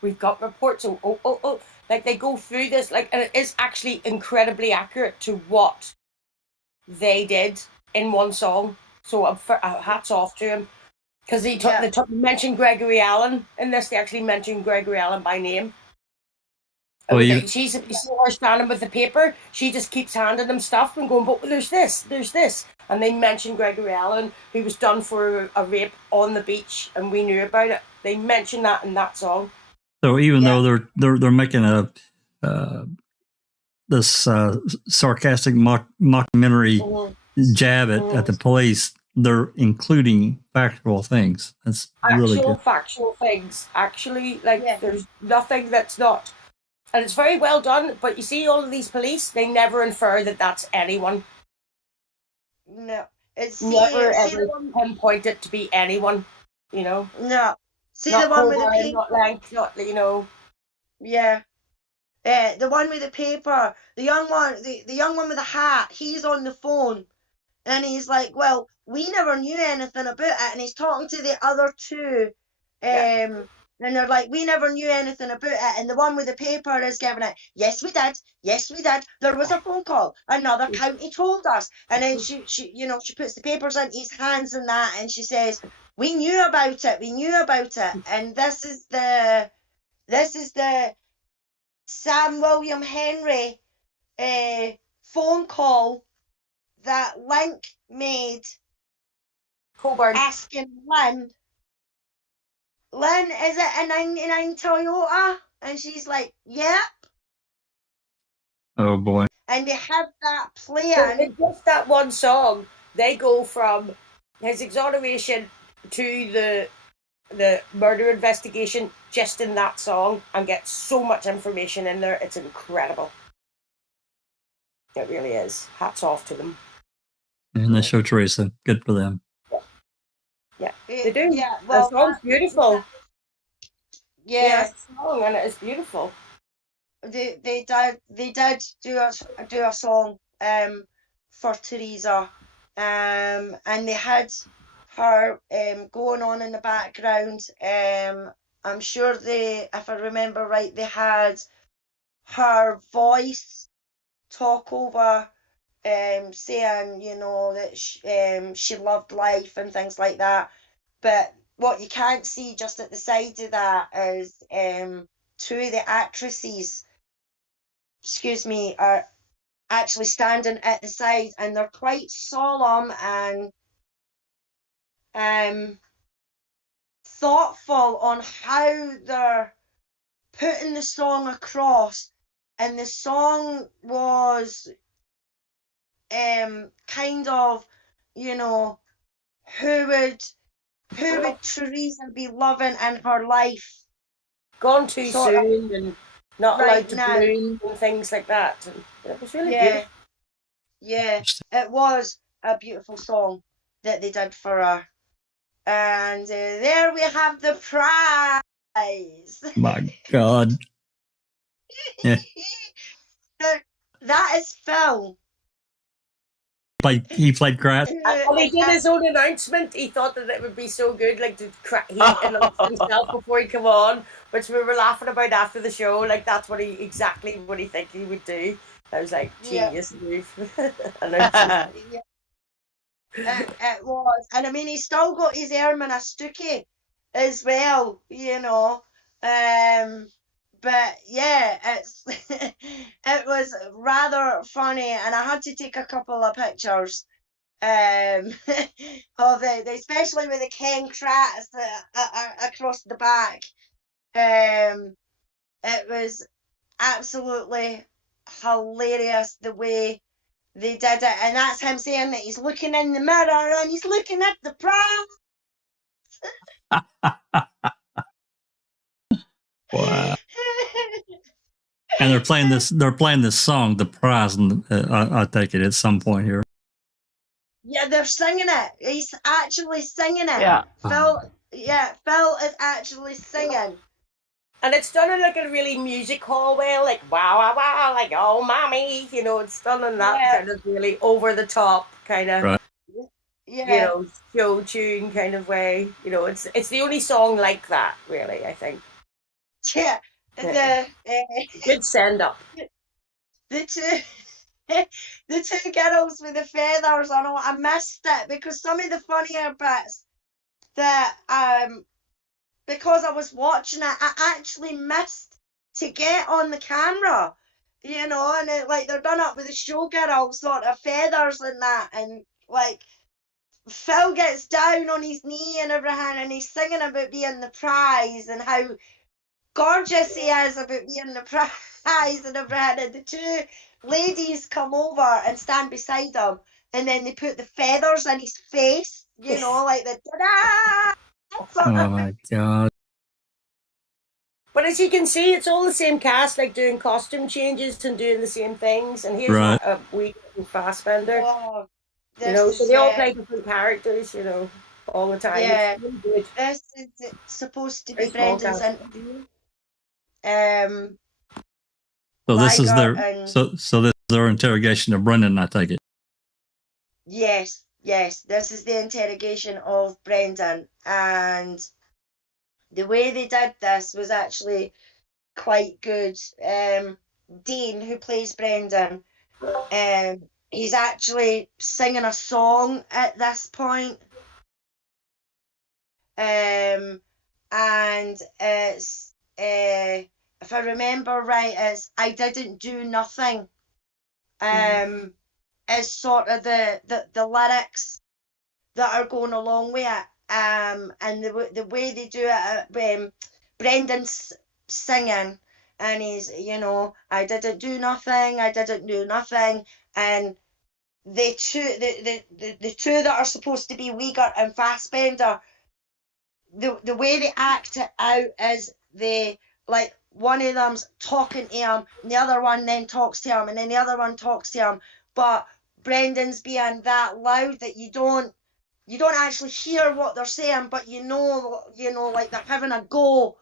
We've got reports. Oh. Like they go through this, like, and it is actually incredibly accurate to what they did in one song. So hats off to him. Because they mentioned Gregory Allen in this. They actually mentioned Gregory Allen by name. Well, you see her standing with the paper. She just keeps handing them stuff and going, but there's this. And they mentioned Gregory Allen, who was done for a rape on the beach, and we knew about it. They mentioned that in that song. So even though they're making this sarcastic mockumentary jab at the police, they're including factual things. That's really good. Factual things. Actually, there's nothing that's not. And it's very well done, but you see all of these police, they never infer that that's anyone. No. It's never ever pinpoint it to be anyone, you know? No. See not the one Cobra, with the paper? Not Lank, not, you know. Yeah. The one with the paper, the young one with the hat, he's on the phone and he's like, well, we never knew anything about it, and he's talking to the other two, and they're like, we never knew anything about it, and the one with the paper is giving it, yes we did, there was a phone call, another county told us, and then she puts the papers in his hands and that, and she says, we knew about it, and this is the Sam William Henry phone call that Link made Coburn. asking Lynn, is it a 99 Toyota? And she's like, yep. Oh boy. And they have that playing. In just that one song, they go from his exoneration to the murder investigation just in that song and get so much information in there. It's incredible. It really is. Hats off to them. And they show Teresa. Good for them. Yeah, they do. Yeah, well, the song's beautiful. Yeah, the song and it is beautiful. They did do a song for Teresa, and they had her going on in the background. I'm sure if I remember right, they had her voice talk over, saying, that she loved life and things like that. But what you can't see just at the side of that is two of the actresses, are actually standing at the side, and they're quite solemn and thoughtful on how they're putting the song across. And the song was kind of, you know, who would Teresa be loving in her life? Gone too Sort of soon and not right allowed to now. bloom and things like that. And it was really Yeah. beautiful. Yeah, it was a beautiful song that they did for her. And there we have the prize. My God. Yeah. That is Phil. He played grass. And he did his own announcement. He thought that it would be so good, like he announced himself before he came on, which we were laughing about after the show. Like that's exactly what he think he would do. I was like, genius move. It was, and I mean, he's still got his Ermin a Stookie as well, you know. But yeah, it's it was rather funny, and I had to take a couple of pictures. Of it, especially with the Ken Kratz across the back. It was absolutely hilarious the way they did it, and that's him saying that he's looking in the mirror and he's looking at the prize. Wow. And they're playing this song, "The Prize," and I take it at some point here. Yeah, they're singing it. He's actually singing it. Yeah. Phil is actually singing. And it's done in like a really music hall way, like wow, wow, wow, like oh, mommy, you know, it's done in that kind of really over the top kind of, right. You know, show tune kind of way. You know, it's the only song like that, really, I think. Yeah, good send up. The two girls with the feathers. I missed it because some of the funnier bits that because I was watching it, I actually missed to get on the camera, you know, and like they're done up with the showgirl sort of feathers and that, and like Phil gets down on his knee and everything, and he's singing about being the prize and how gorgeous he is about being the prize and everything, and the two ladies come over and stand beside him, and then they put the feathers in his face, you know, like the ta-da! Oh my God. But as you can see, it's all the same cast, like doing costume changes and doing the same things. And here's a wee Fassbender. Oh, you know, so they all play different characters, you know, all the time. Yeah, it's really good. This is supposed to be Brendan's interview. So this is their interrogation of Brendan, I take it. Yes, this is the interrogation of Brendan, and the way they did this was actually quite good. Dean, who plays Brendan, he's actually singing a song at this point. And it's if I remember right, it's I Didn't Do Nothing. Is sort of the lyrics that are going along with it. And the way they do it, Brendan's singing, and he's, you know, I didn't do nothing, and the two that are supposed to be Uyghur and Fassbender, the way they act it out is they, like, one of them's talking to him, and the other one then talks to him, and then the other one talks to him, but Brendan's being that loud that you don't actually hear what they're saying, but you know, like they're having a go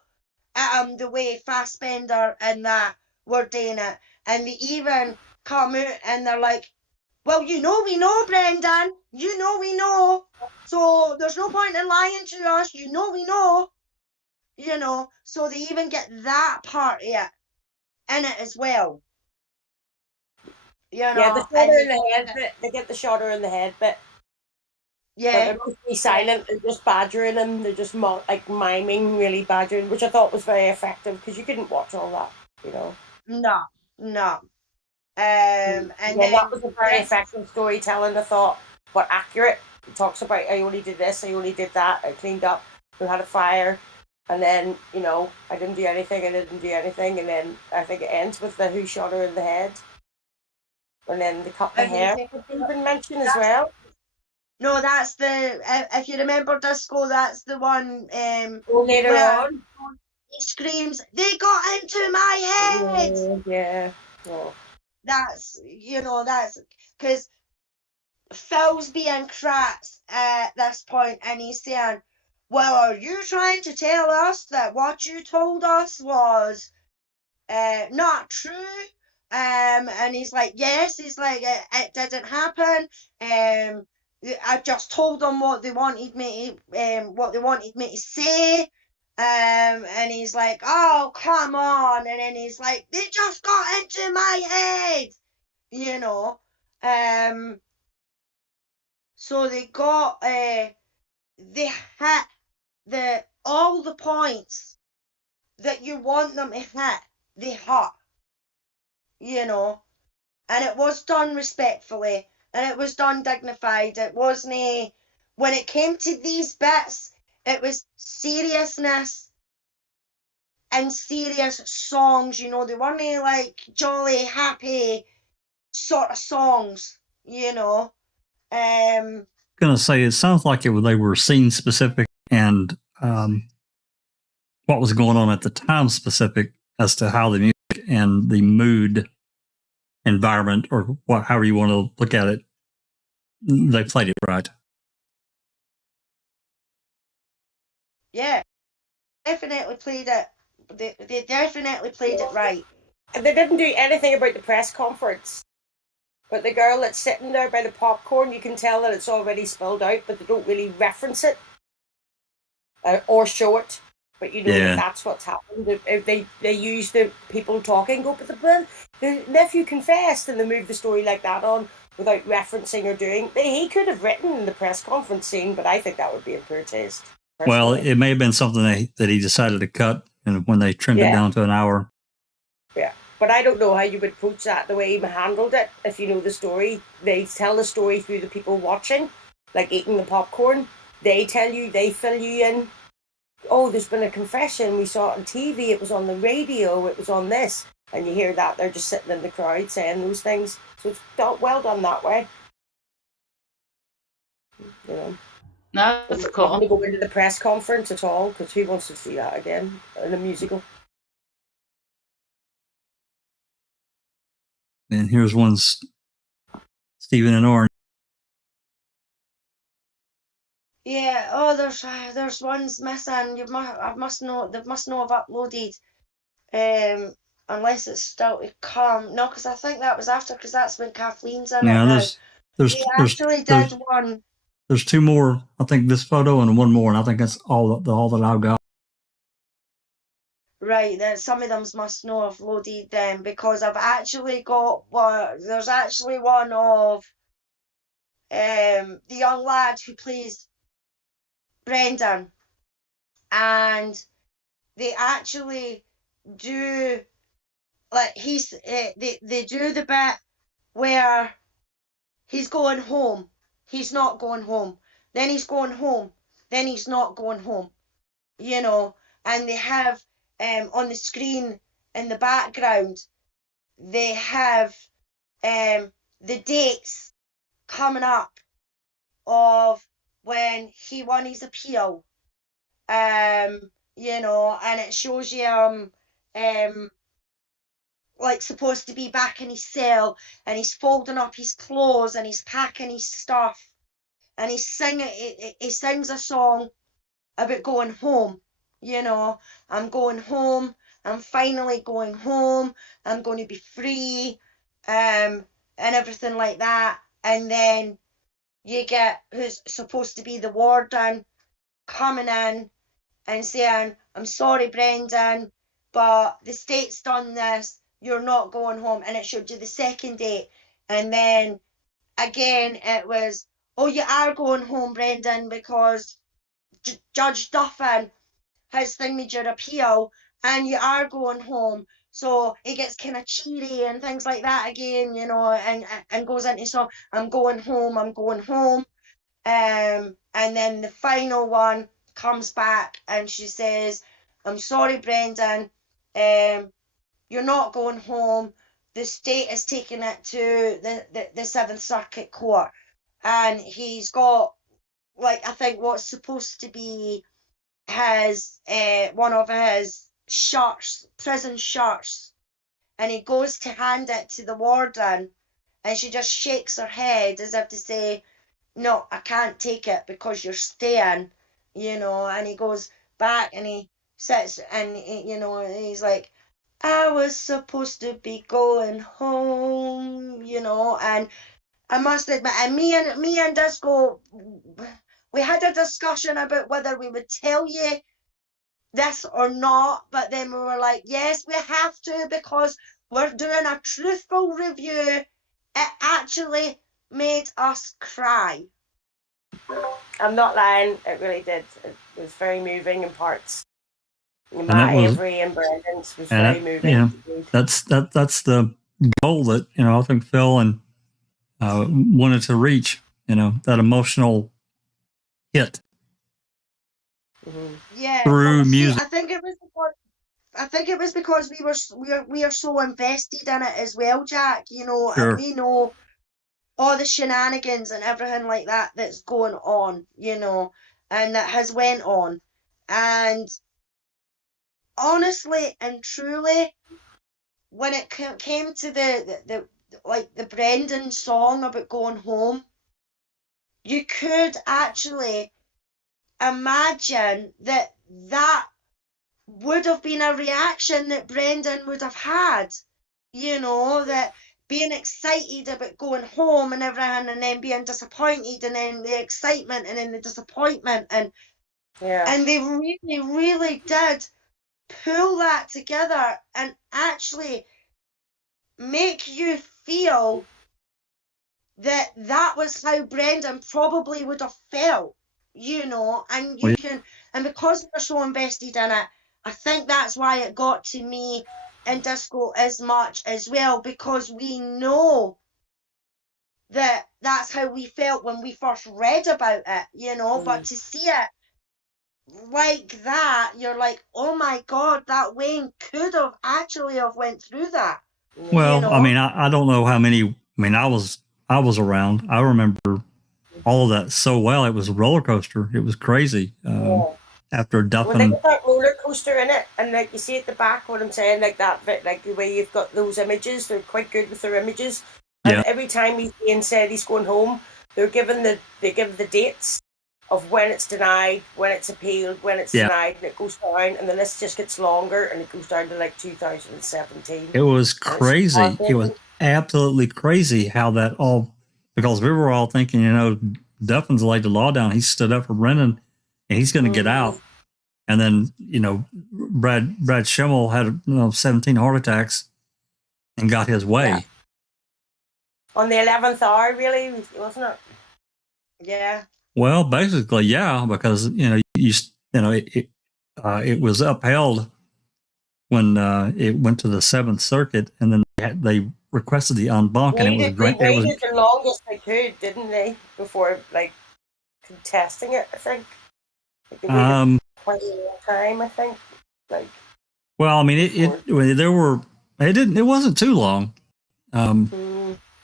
at him the way Fassbender and that were doing it, and they even come out and they're like, well, we know, Brendan, we know, so there's no point in lying to us, we know, you know, so they even get that part of it in it as well. You know, the shot in the head bit, they get the shot in the head bit. Yeah. They're mostly silent, they're just badgering him, they're just like miming, really badgering, which I thought was very effective because you couldn't watch all that, you know. No. And then that was a very effective storytelling, I thought, but accurate. It talks about, I only did this, I only did that, I cleaned up, we had a fire, and then, you know, I didn't do anything, and then I think it ends with the who shot her in the head. And then they cut the And hair. then You've been mentioned as well. no, that's the if you remember Disco, that's the one Later where on. he screams, "They got into my head!" Yeah. Oh. That's that's because Phil's being cracked at this point, and he's saying, "Well, are you trying to tell us that what you told us was not true?" And he's like, "Yes." He's like, "It didn't happen. I just told them what they wanted me to say." And he's like, "Oh, come on!" And then he's like, "They just got into my head," you know. So they got they hit all the points that you want them to hit. They hit, you know. And it was done respectfully, and it was done dignified. It wasn't when it came to these bits, it was seriousness and serious songs, they weren't like jolly, happy sort of songs, Gonna say it sounds like they were scene specific and what was going on at the time specific as to how the music and the mood environment or however you want to look at it, they played it right. Yeah, definitely played it. They definitely played it right. They didn't do anything about the press conference. But the girl that's sitting there by the popcorn, you can tell that it's already spilled out, but they don't really reference it or show it. But that that's what's happened. They use the people talking, but the nephew confessed, and they move the story like that on without referencing or doing. He could have written in the press conference scene, but I think that would be a poor taste. Personally. Well, it may have been something that he decided to cut, and when they trimmed it down to an hour. Yeah. But I don't know how you would approach that the way he handled it. If you know the story, they tell the story through the people watching, like eating the popcorn. They tell you, they fill you in. Oh, there's been a confession. We saw it on TV. It was on the radio. It was on this. And you hear that. They're just sitting in the crowd saying those things. So it's well done that way. No, that's cool. Not going to go into the press conference at all, because who wants to see that again in a musical? And here's one, Stephen and Orange. Yeah. Oh, there's ones missing. They must not have uploaded. Unless it's still to come. No, because I think that was after. Because that's when Kathleen's in it now. They actually did one. There's two more. I think this photo and one more, and I think that's all that I've got. Right, that some of them must not have loaded them, because I've actually got one. There's actually one of the young lad who plays Brendan, and they actually do like they do the bit where he's going home, he's not going home, then he's going home, then he's not going home, and they have on the screen in the background, they have the dates coming up of when he won his appeal, and it shows you like supposed to be back in his cell, and he's folding up his clothes and he's packing his stuff, and he's singing. He sings a song about going home. I'm going home. I'm finally going home. I'm going to be free, and everything like that. And then you get who's supposed to be the warden coming in and saying, "I'm sorry, Brendan, but the state's done this. You're not going home." And it showed you the second date. And then again, it was, "Oh, you are going home, Brendan, because Judge Duffin has thingied your appeal, and you are going home." So it gets kind of cheery and things like that again, and goes into song, "I'm going home, I'm going home." And then the final one comes back and she says, "I'm sorry, Brendan, you're not going home. the state is taking it to the Seventh Circuit Court, and he's got, like, I think what's supposed to be his one of his shirts, prison shirts, and he goes to hand it to the warden, and she just shakes her head as if to say, no, I can't take it because you're staying, and he goes back and he sits and he's like, I was supposed to be going home, and I must admit, and me and Disco, we had a discussion about whether we would tell you this or not, but then we were like, yes, we have to, because we're doing a truthful review. It actually made us cry. I'm not lying, it really did. It was very moving in parts. Avery and Brendan's was very moving. That's the goal that I think Phil and wanted to reach. That emotional hit. Mm-hmm. Yeah, through music. I think it was because we are so invested in it as well, Jack. Sure. And we know all the shenanigans and everything like that that's going on, and that has went on. And honestly and truly, when it came to the Brendan song about going home, you could actually imagine that would have been a reaction that Brendan would have had, that being excited about going home and everything, and then being disappointed, and then the excitement, and then the disappointment, and they really, really did pull that together and actually make you feel that was how Brendan probably would have felt, and you can, and because we're so invested in it, I think that's why it got to me and Disco as much as well, because we know that that's how we felt when we first read about it, but to see it like that, you're like, oh my God, that Wayne could have actually have went through that. Well, I don't know how many, I was around. I remember all of that so well. It was a roller coaster. It was crazy. After duffing. Well, they got that roller coaster in it, and like you see at the back, what I'm saying, like that, like the way you've got those images, they're quite good with their images. And every time he's being said he's going home, they give the dates of when it's denied, when it's appealed, when it's denied, and it goes down, and the list just gets longer, and it goes down to like 2017. It was crazy. It was absolutely crazy how that all, because we were all thinking, Duffin's laid the law down. He stood up for Brendan, and he's going to get out. And then, Brad Schimmel had 17 heart attacks and got his way. Yeah. On the 11th hour, really, wasn't it? Yeah. Well, basically, yeah, because it was upheld when it went to the Seventh Circuit, and then they requested the en banc, and it was great. They waited the longest they could, didn't they, before contesting it? I think. Like, they waited quite a long time. I think. Well, it wasn't too long.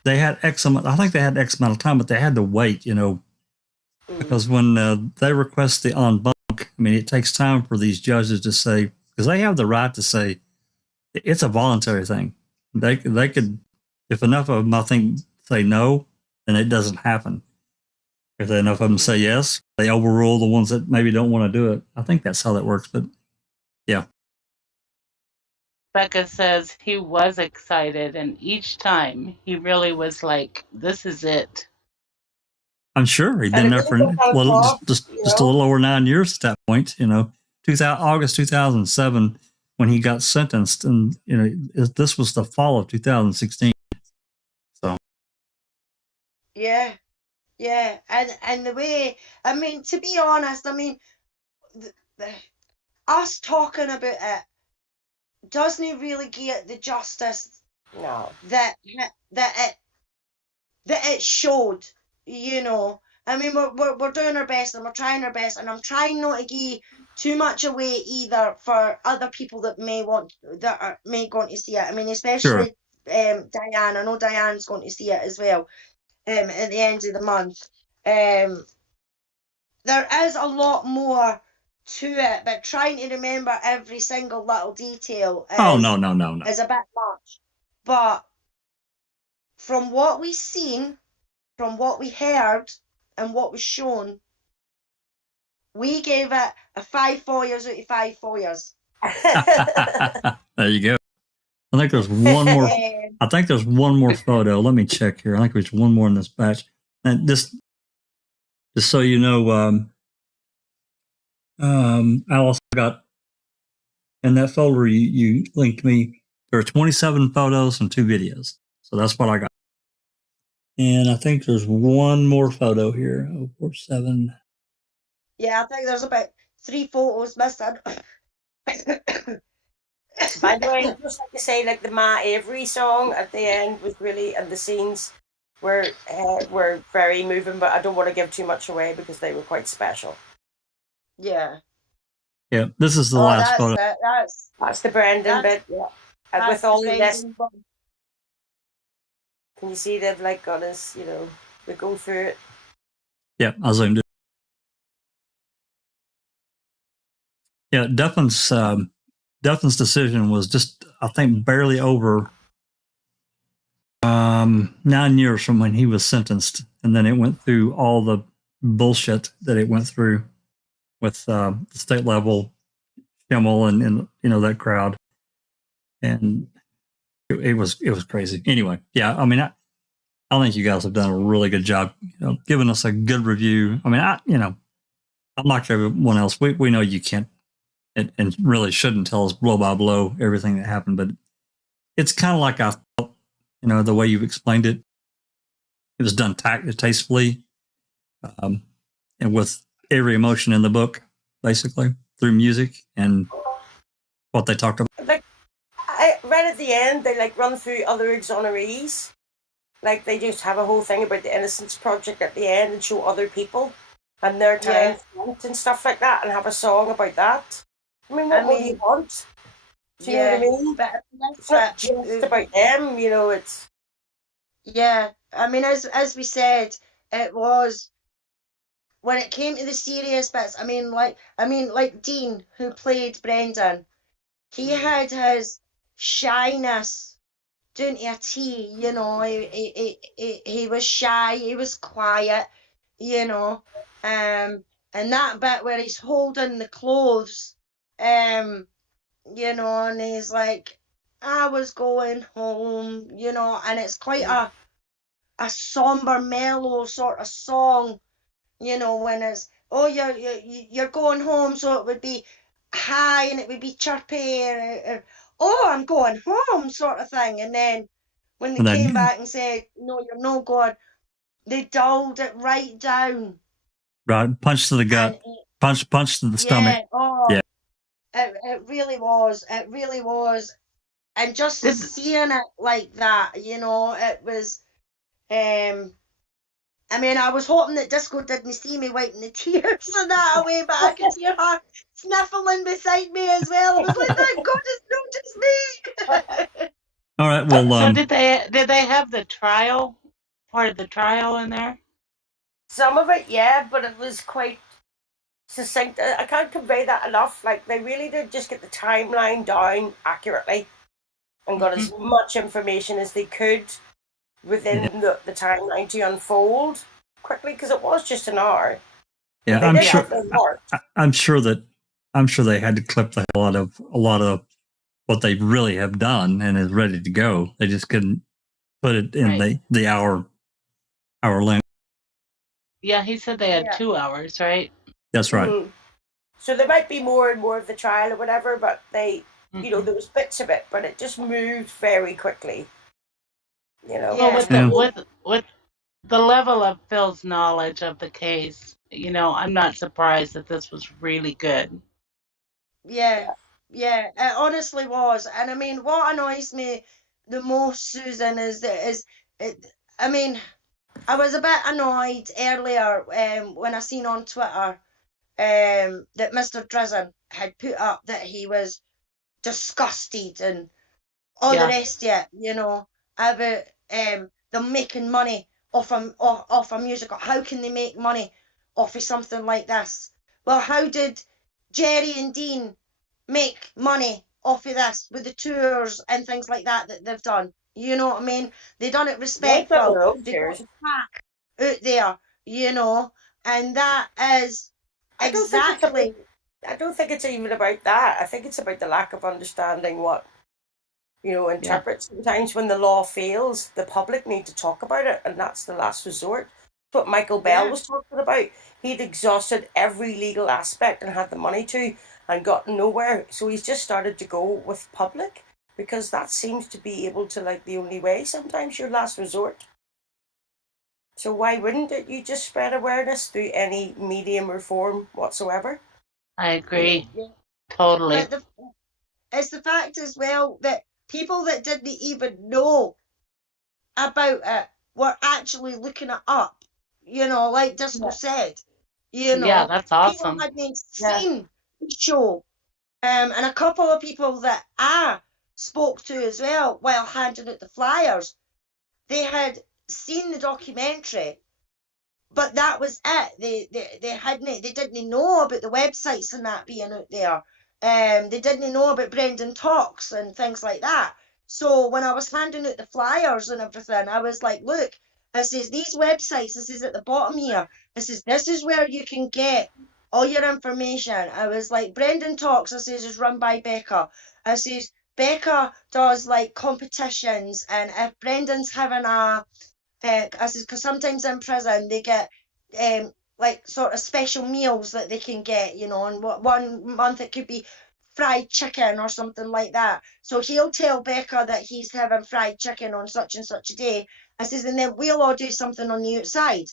They had X amount. I think they had X amount of time, but they had to wait. Because when they request the en banc, it takes time for these judges to say, because they have the right to say it's a voluntary thing. They could, if enough of them, I think, say no, then it doesn't happen. If enough of them say yes, they overrule the ones that maybe don't want to do it. I think that's how that works. But yeah. Becca says he was excited, and each time he really was like, "This is it." I'm sure he'd been there for just a little over 9 years at that point. August 2007 when he got sentenced, and this was the fall of 2016. So. Yeah, and the way, to be honest, us talking about it doesn't really get the justice that it showed. We're doing our best, and we're trying our best, and I'm trying not to give too much away either for other people that may want to see it. Especially Diane. I know Diane's going to see it as well at the end of the month. There is a lot more to it, but trying to remember every single little detail is, no. is a bit much. But from what we've seen, from what we heard, and what was shown, we gave it a 5 FOIAs out of 5 FOIAs. There you go. I think there's one more. I think there's one more photo. Let me check here. I think there's one more in this batch. And just so you know, Alice, I got in that folder you linked me. There are 27 photos and 2 videos. So that's what I got. And I think there's one more photo here. 047. Yeah, I think there's about 3 photos missing. By the way, I'd just like to say, like the Ma Avery song at the end was really, and the scenes were very moving, but I don't want to give too much away because they were quite special. Yeah. Yeah, this is the last photo. That's the Brendan bit. Yeah. And with all of this, can you see they've like got us, we go through it. Yeah, I zoomed in. Yeah, Deffin's decision was just, I think, barely over 9 years from when he was sentenced, and then it went through all the bullshit that it went through with the state level Schimmel and that crowd, and it was crazy. Anyway, yeah, I mean, I think you guys have done a really good job, giving us a good review. I mean, I'm like everyone else. We know you can't and really shouldn't tell us blow by blow everything that happened, but it's kind of like I thought, the way you've explained it. It was done tastefully, and with every emotion in the book, basically through music and what they talked about. Like, right at the end, they like run through other exonerees. Like they just have a whole thing about the Innocence Project at the end and show other people and their time and stuff like that, and have a song about that. I mean, what more do you want? Do you know what I mean? But it's not just about them, it's... Yeah, I mean, as we said, it was, when it came to the serious bits, I mean, like Dean, who played Brendan, he had his shyness down to a T, he was shy, he was quiet, and that bit where he's holding the clothes, and he's like, I was going home, and it's quite a somber, mellow sort of song, when it's, oh, you're going home, so it would be high and it would be chirpy, or oh, I'm going home sort of thing. And then when they came back and said, no, you're not going, they dulled it right down. Right, punch to the gut, punch to the stomach. Yeah. It really was. It really was. And just seeing it like that, it was, I mean, I was hoping that Disco didn't see me wiping the tears and that away, but I could hear her sniffling beside me as well. I was like, thank God it's not just me. All right, well, so did they have the trial, part of the trial in there? Some of it, yeah, but it was quite succinct. I can't convey that enough. Like, they really did just get the timeline down accurately and got as much information as they could within the timeline to unfold quickly, because it was just an hour. Yeah, I'm sure they had to clip a lot of what they really have done and is ready to go. They just couldn't put it in the hour length. Yeah, he said they had 2 hours, right? That's right. Mm-hmm. So there might be more and more of the trial or whatever, but they, there was bits of it, but it just moved very quickly. Well, with the level of Phil's knowledge of the case, I'm not surprised that this was really good. Yeah, it honestly was. And I mean, what annoys me the most, Susan, I mean, I was a bit annoyed earlier when I seen on Twitter that Mr. Drizzen had put up that he was disgusted and all the rest of it, about them making money off a musical. How can they make money off of something like this? Well, how did Jerry and Dean make money off of this with the tours and things like that they've done? You know what I mean? They done it respectful. They got the pack out there, you know, and that is exactly. I don't think it's even about that. I think it's about the lack of understanding what, interpret. Sometimes when the law fails, the public need to talk about it, and that's the last resort. What Michael Bell was talking about. He'd exhausted every legal aspect and had the money to, and got nowhere. So he's just started to go with public, because that seems to be able to, like, the only way. Sometimes your last resort. So why wouldn't it? You just spread awareness through any medium or form whatsoever. I agree. Totally. But it's the fact as well that people that didn't even know about it were actually looking it up. You know, like Disco said. You know, yeah, that's awesome. People hadn't seen the show. And a couple of people that I spoke to as well while handing out the flyers, they had seen the documentary, but that was it. They didn't know about the websites and that being out there. They didn't know about Brendan Talks and things like that. So when I was handing out the flyers and everything, I was like, look, I says, these websites, this is at the bottom here. I says, this is where you can get all your information. I was like, Brendan Talks, I says, is run by Becca. I says, Becca does like competitions, and if Brendan's having I says, because sometimes in prison they get like sort of special meals that they can get, you know, and one month it could be fried chicken or something like that. So he'll tell Becca that he's having fried chicken on such and such a day. I says, and then we'll all do something on the outside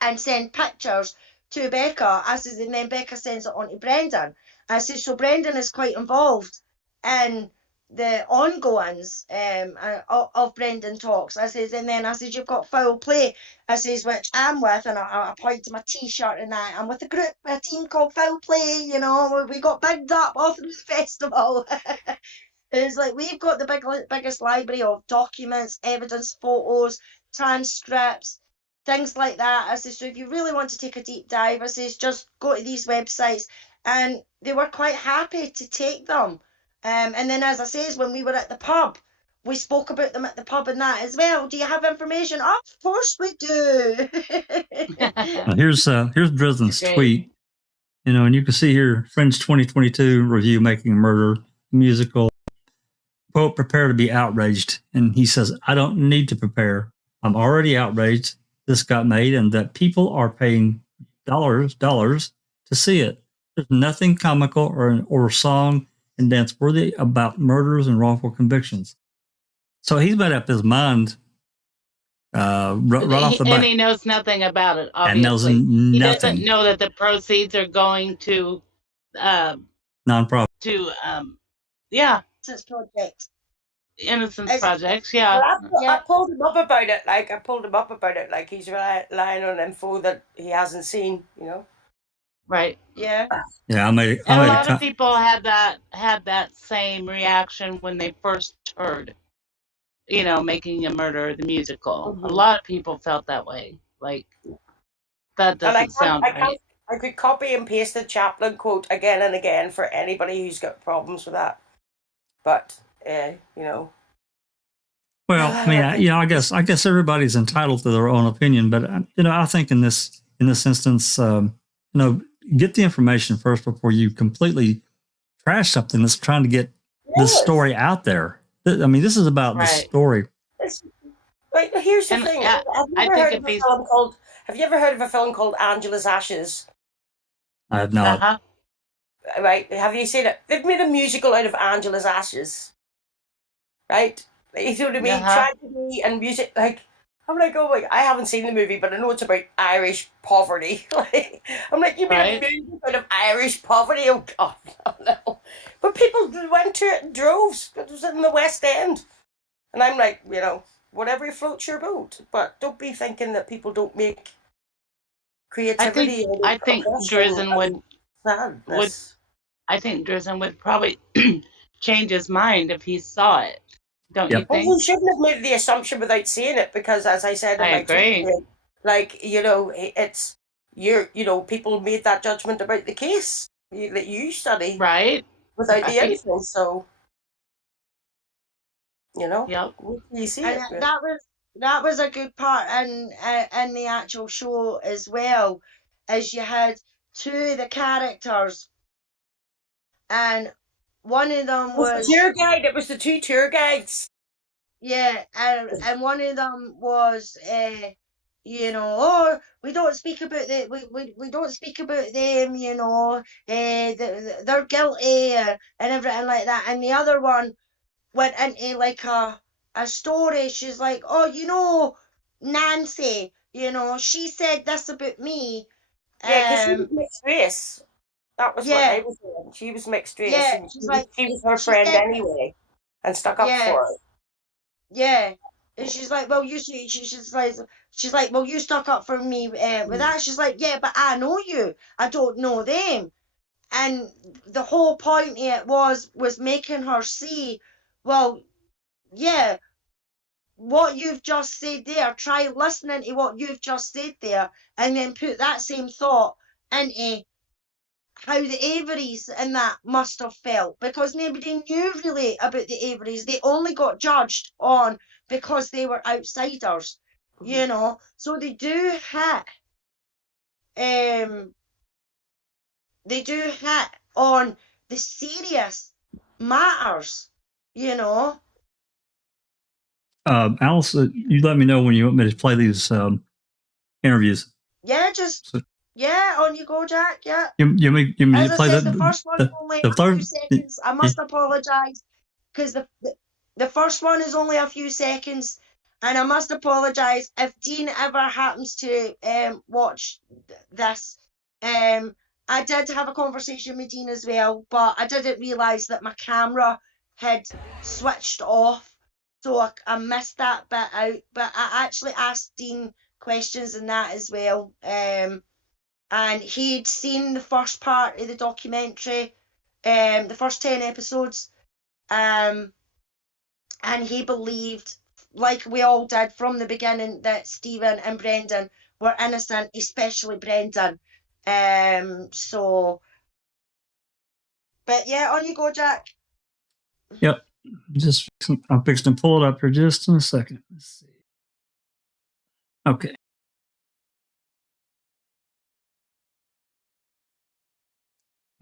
and send pictures to Becca. I says, and then Becca sends it on to Brendan. I says, so Brendan is quite involved in the ongoings of Brendan Talks. I says, and then I says, you've got Foul Play. I says, which I'm with, and I point to my T-shirt and that. I'm with a team called Foul Play, you know, we got bigged up all through the festival. It's like, we've got the biggest library of documents, evidence, photos, transcripts, things like that. I says, so if you really want to take a deep dive, I says, just go to these websites. And they were quite happy to take them. And then, as I says, when we were at the pub, we spoke about them at the pub and that as well. Do you have information? Of course we do. Here's Dresden's tweet. You know, and you can see here, Fringe 2022 review, Making a Murder musical. Quote, prepare to be outraged. And he says, I don't need to prepare. I'm already outraged this got made and that people are paying dollars to see it. There's nothing comical or song and dance worthy about murders and wrongful convictions. So he's made up his mind right off the bat. And he knows nothing about it, obviously. And knows nothing. He doesn't know that the proceeds are going to nonprofit. To Innocence Project. Innocence Projects, yeah. Well, I pulled him up about it. Like he's relying on info that he hasn't seen, you know. Right. Yeah. Yeah, a lot of people had that same reaction when they first heard, you know, Making a Murder the musical. Mm-hmm. A lot of people felt that way. Like, that doesn't sound right. I could copy and paste the Chaplin quote again and again for anybody who's got problems with that. But, you know. Well, I mean, I guess everybody's entitled to their own opinion, but you know, I think in this instance, you know, get the information first before you completely trash something that's trying to get this story out there. I mean, this is about the story. Right, here's the thing. Have you ever heard of a film called Angela's Ashes? I have not. Uh-huh. Right, have you seen it? They've made a musical out of Angela's Ashes. Right? You know what I mean? Tragedy and music, like, I'm like, oh my, I haven't seen the movie, but I know it's about Irish poverty. Like, I'm like, you made a movie out of Irish poverty? Oh God, no. But people went to it in droves. It was in the West End. And I'm like, you know, whatever floats your boat. But don't be thinking that people don't make creativity. I think Drizzen would probably change his mind if he saw it. Don't Yep. you Well, think? you shouldn't have made the assumption without seeing it, because, as I said in I my agree. tweet, like, you know, it's people made that judgment about the case that you study Right? without the Right. info. So, you know, Yep. you see And it. that was a good part in the actual show as well, as you had two of the characters, and one of them It was the was tour guide. It was the two tour guides. yeah, and one of them was oh, we don't speak about we don't speak about them, they're guilty and everything like that, and the other one went into like a story. She's like, oh, Nancy, she said this about me. Yeah, because she was Um, mixed race. That was what yeah, I was saying. She was mixed race, yeah. and She's like, she was her she friend said, anyway, and stuck up yeah, for it. yeah. And she's like, well, she's like, well, you stuck up for me with that. She's like, yeah, but I know you. I don't know them. And the whole point of it was making her see, well, yeah, what you've just said there, try listening to what you've just said there, and then put that same thought into how the Averys and that must have felt, because nobody knew really about the Averys. They only got judged on because they were outsiders, So they do hit on the serious matters, you know. Alice, you let me know when you want me to play these interviews. Yeah, So on you go, Jack. Yeah. you may As I play said, the first one only the a third. few seconds. I must apologise, because the first one is only a few seconds, and I must apologise if Dean ever happens to watch this. I did have a conversation with Dean as well, but I didn't realise that my camera had switched off, so I missed that bit out. But I actually asked Dean questions and that as well. And he'd seen the first part of the documentary, the first 10 episodes, and he believed, like we all did from the beginning, that Stephen and Brendan were innocent, especially Brendan. But yeah, on you go, Jack. Yep. I'm fixing to pull it up here just in a second. Let's see. Okay.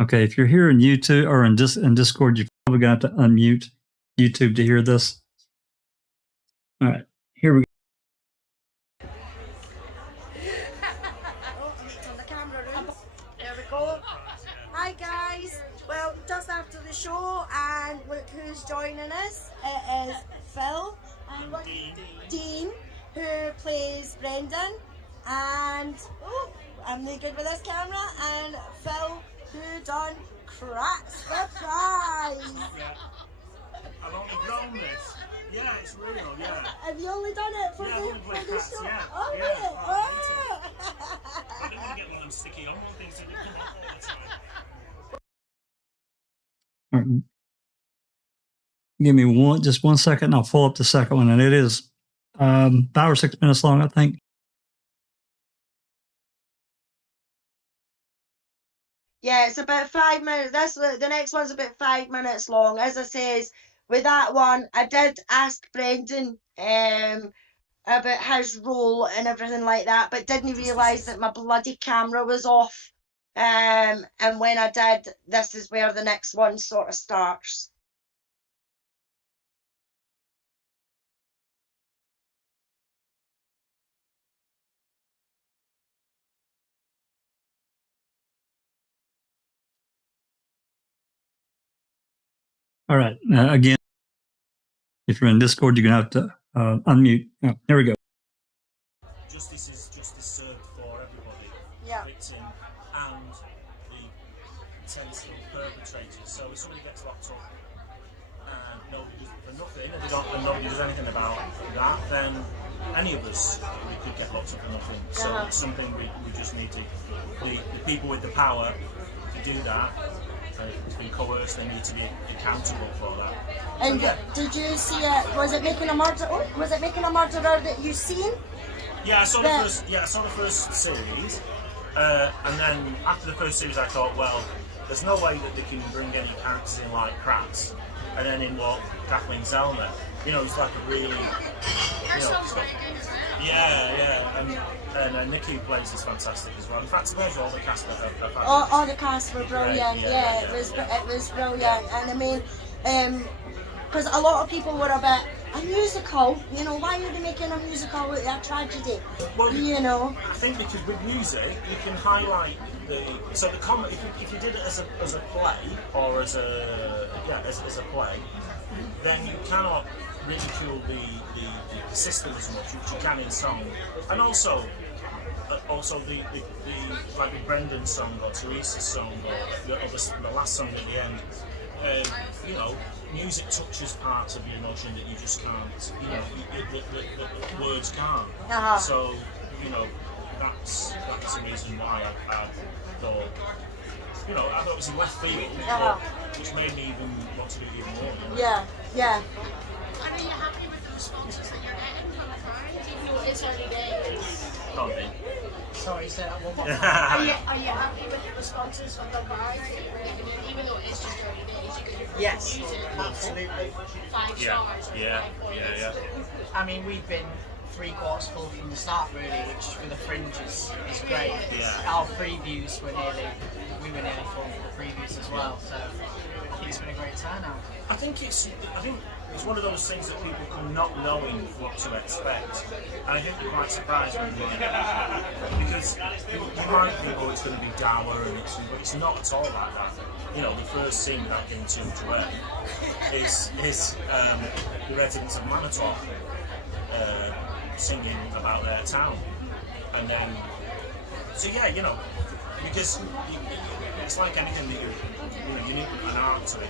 Okay, if you're here in YouTube or in Discord, you probably got to unmute YouTube to hear this. All right, here we go. Turn the camera around. There we go. Hi guys. Well, just after the show, and look who's joining us. It is Phil and Dean, who plays Brendan, and I'm no good with this camera, and Phil, who done Crack's the Prize. Yeah. I've only grown this. Yeah, it's real, yeah. Have you only done it for Yeah, I've only played the Crack's, show? yeah. Oh, Yeah. really? Oh, I don't want to get one of them sticky on one things that you come off all the time. All right. Give me just 1 second, and I'll pull up the second one, and it is 5 or 6 minutes long, I think. Yeah, it's about 5 minutes. The next one's about 5 minutes long. As I says, with that one, I did ask Brendan about his role and everything like that, but didn't realise that my bloody camera was off. And when I did, this is where the next one sort of starts. All right. Again, if you're in Discord, you're going to have to unmute. Oh, there we go. Justice is justice served for everybody. Yeah. Victim and the potential perpetrators. So if somebody gets locked up and nobody does it for nothing, and nobody does anything about that, then any of us, we could get locked up for nothing. So it's something we just need to, the people with the power to do that, it's been coerced, they need to be accountable for that. And So, yeah. did you see it? Was it Making a Murderer? Oh, was it Making a Murderer that you seen? Yeah, I saw the Yeah. first. Yeah, I saw the first series, and then after the first series, I thought, well, there's no way that they can bring any characters in like Kratz, and then in what Kathleen Zellner. You know, it's like a really. You know, it's got, and Nikki plays is fantastic as well. In fact, to all the cast are All the cast were brilliant. Yeah. It was brilliant. And I mean, because a lot of people were a bit, a musical. You know, why are they making a musical with a tragedy? Well, You know. I think because with music, you can highlight the comedy. If you did it as a play or as a play, then you cannot ridicule the system as much, which you can in song, and also the like the Brendan song or Teresa's song or the last song at the end. You know, music touches parts of the emotion that you just can't. You know, the words can't. Uh-huh. So you know, that's the reason why I thought. You know, I thought it was in left field, Uh-huh. which made me even want to do it even more. You know? Yeah. And are you happy with the responses that you're getting from the fans, even though it's early days? Can't be. Sorry, say that one more time. Are you happy with the responses from the fans that you're getting, even though it's just early days? You got your Yes, music, absolutely. 5 stars. Yeah. I mean, we've been 3/4 full from the start, really, which for the Fringe is great. Yeah. Our previews were nearly full for the previews as well, so I think it's been a great turnout. I think it's one of those things that people come not knowing what to expect, and I think they're quite surprised when you get it, because you might think, oh, it's going to be dour, but it's not at all like that. You know, the first scene without getting too much away is the residents of Manitowoc singing about their town, and then so yeah, you know, because it's like anything that you need an art to it.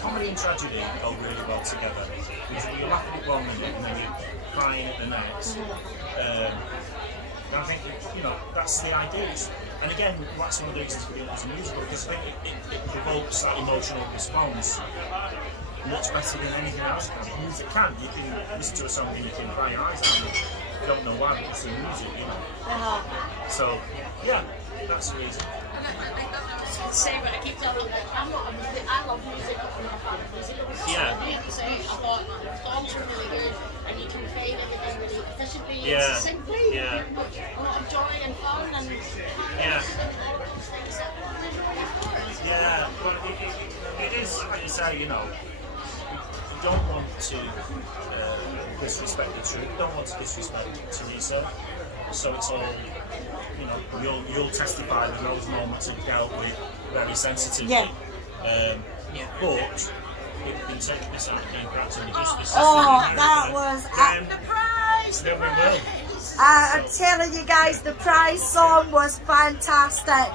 Comedy and tragedy go really well together. You're laughing at 1 minute and then you're crying at the next. And I think, you know, that's the idea. And again, that's one of the reasons for doing it as a musical, because I think it provokes that emotional response much better than anything else can. Music can. You can listen to a song and you can cry your eyes out. You don't know why, but it's the music, you know. So, yeah, that's the reason. Say what I keep telling you, I love music, I'm not a fan of music. Yeah. I have to say, I thought the songs were really good, and you conveyed everything really efficiently and Yeah. succinctly. Yeah. A lot of joy and fun, and Yeah. Yeah, well, it is, like you say, you know, you don't want to disrespect the truth, you don't want to disrespect Teresa, so it's all, you know, you'll testify that those moments are dealt with very sensitively. Yeah. But if we take this out again, perhaps in the justice system, Oh, that was then, the prize! then we will. I'm telling you guys, the prize song was fantastic.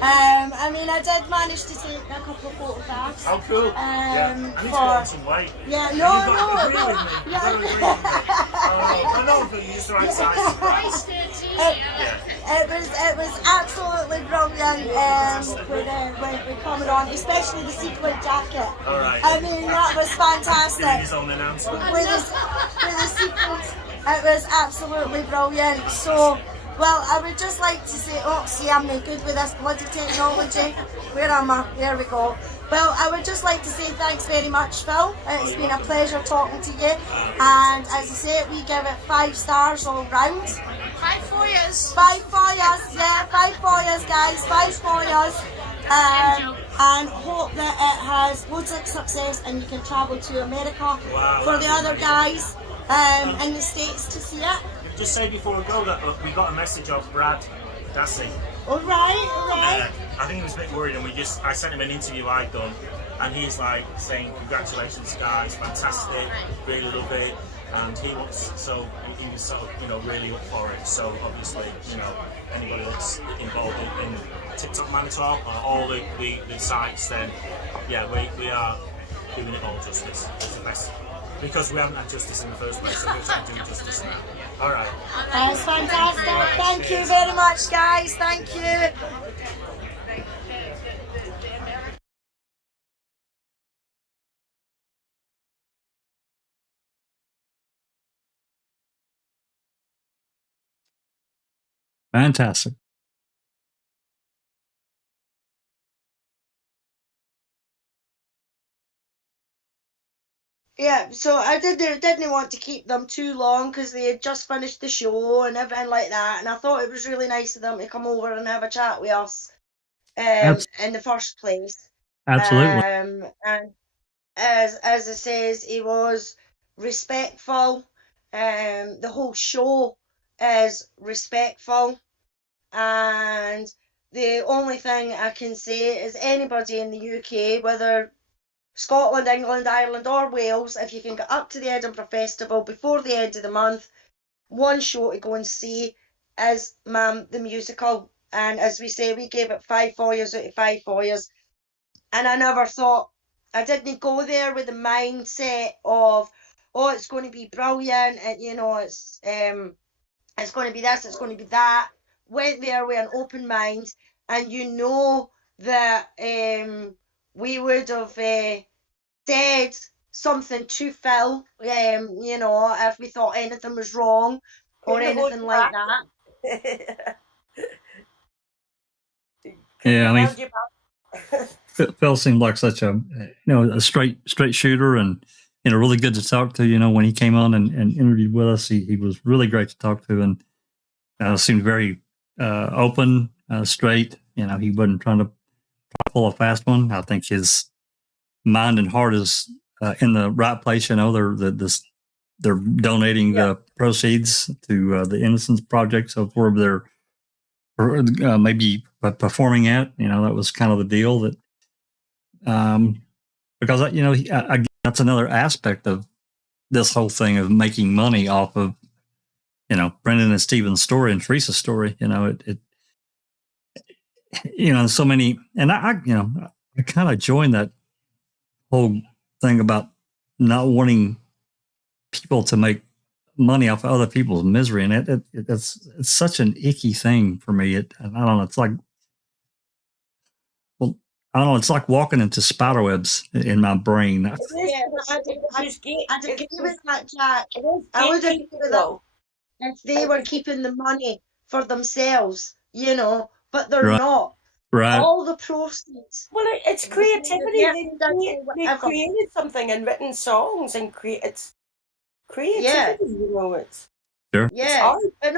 I mean, I did manage to take a couple of photographs. How cool. I need to go on some weight. Yeah, You've no. got to agree with me. You've got to agree with me. I know, but you're the right size. Prize 13, It was absolutely brilliant when we coming on, especially the sequin jacket. All right. I mean, that was Doing fantastic. his own announcement. With the sequins, it was absolutely brilliant. So, well, I would just like to say, oh, see, I'm no good with this bloody technology. Where am I? There we go. Well, I would just like to say thanks very much, Phil. It's been a pleasure talking to you. And as I say, we give it 5 stars all round. 5 FOIAs. 5 FOIAs, yeah, 5 FOIAs, guys, 5 FOIAs. And hope that it has loads of success and you can travel to America for the other guys in the States to see it. Just say before we go that we got a message of Brad Dassey. All right. I think he was a bit worried, and I sent him an interview I'd done, and he's like saying, "Congratulations, guys, fantastic, really love it." And he was sort of, really up for it. So obviously, anybody that's involved in TikTok Manitowoc or all the sites, then yeah, we are doing it all justice. It's the best. Because we haven't had justice in the first place, so we're trying to do justice now. All right. That's fantastic. Thank you very much, guys. Thank you. Fantastic. Yeah, so I didn't want to keep them too long because they had just finished the show and everything like that, and I thought it was really nice of them to come over and have a chat with us in the first place. Absolutely. And as it says, he was respectful. The whole show is respectful, and the only thing I can say is anybody in the UK, whether Scotland, England, Ireland or Wales, if you can get up to the Edinburgh Festival before the end of the month, one show to go and see is MaM the Musical. And as we say, we gave it 5 FOIAs out of 5 FOIAs. And I never thought, I didn't go there with the mindset of, oh, it's going to be brilliant, and it's going to be this, it's going to be that. Went there with an open mind, and that we would have said something to Phil, if we thought anything was wrong or anything like that. Yeah, I mean, Phil seemed like such a straight shooter, and really good to talk to. When he came on and interviewed with us, he was really great to talk to, and seemed very open, straight. He wasn't trying to pull a fast one. I think his mind and heart is in the right place. They're donating the proceeds to the Innocence Project, so where they're maybe performing at. That was kind of the deal. That because again, that's another aspect of this whole thing of making money off of Brendan and Stephen's story and Teresa's story. So many, and I kind of joined that whole thing about not wanting people to make money off of other people's misery, and it's such an icky thing for me. I don't know. It's like, well, I don't know. It's like walking into spider webs in my brain. I agree with that, Jack. I would agree with that if they were keeping the money for themselves, but they're not. Right. All the proceeds. Well, it's creativity. They created something and written songs and it's creativity. It's sure. Yeah, but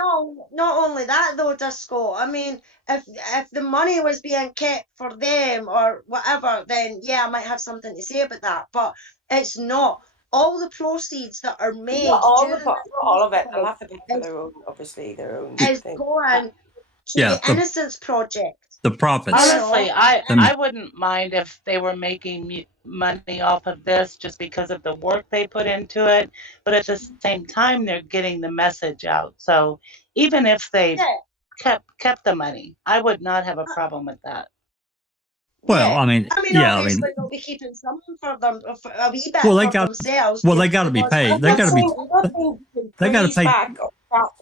not only that though, Disco. I mean, if the money was being kept for them or whatever, then yeah, I might have something to say about that. But it's not. All the proceeds that are made, all of it, they'll have to pay for their own, obviously, their own is thing. going to the Innocence Project. The profits. Honestly, I wouldn't mind if they were making money off of this just because of the work they put into it. But at the same time, they're getting the message out. So even if they kept the money, I would not have a problem with that. Well, I mean, obviously they'll be keeping something for them, for a wee bit themselves. Well, they got to be paid. They got to be. They got to pay.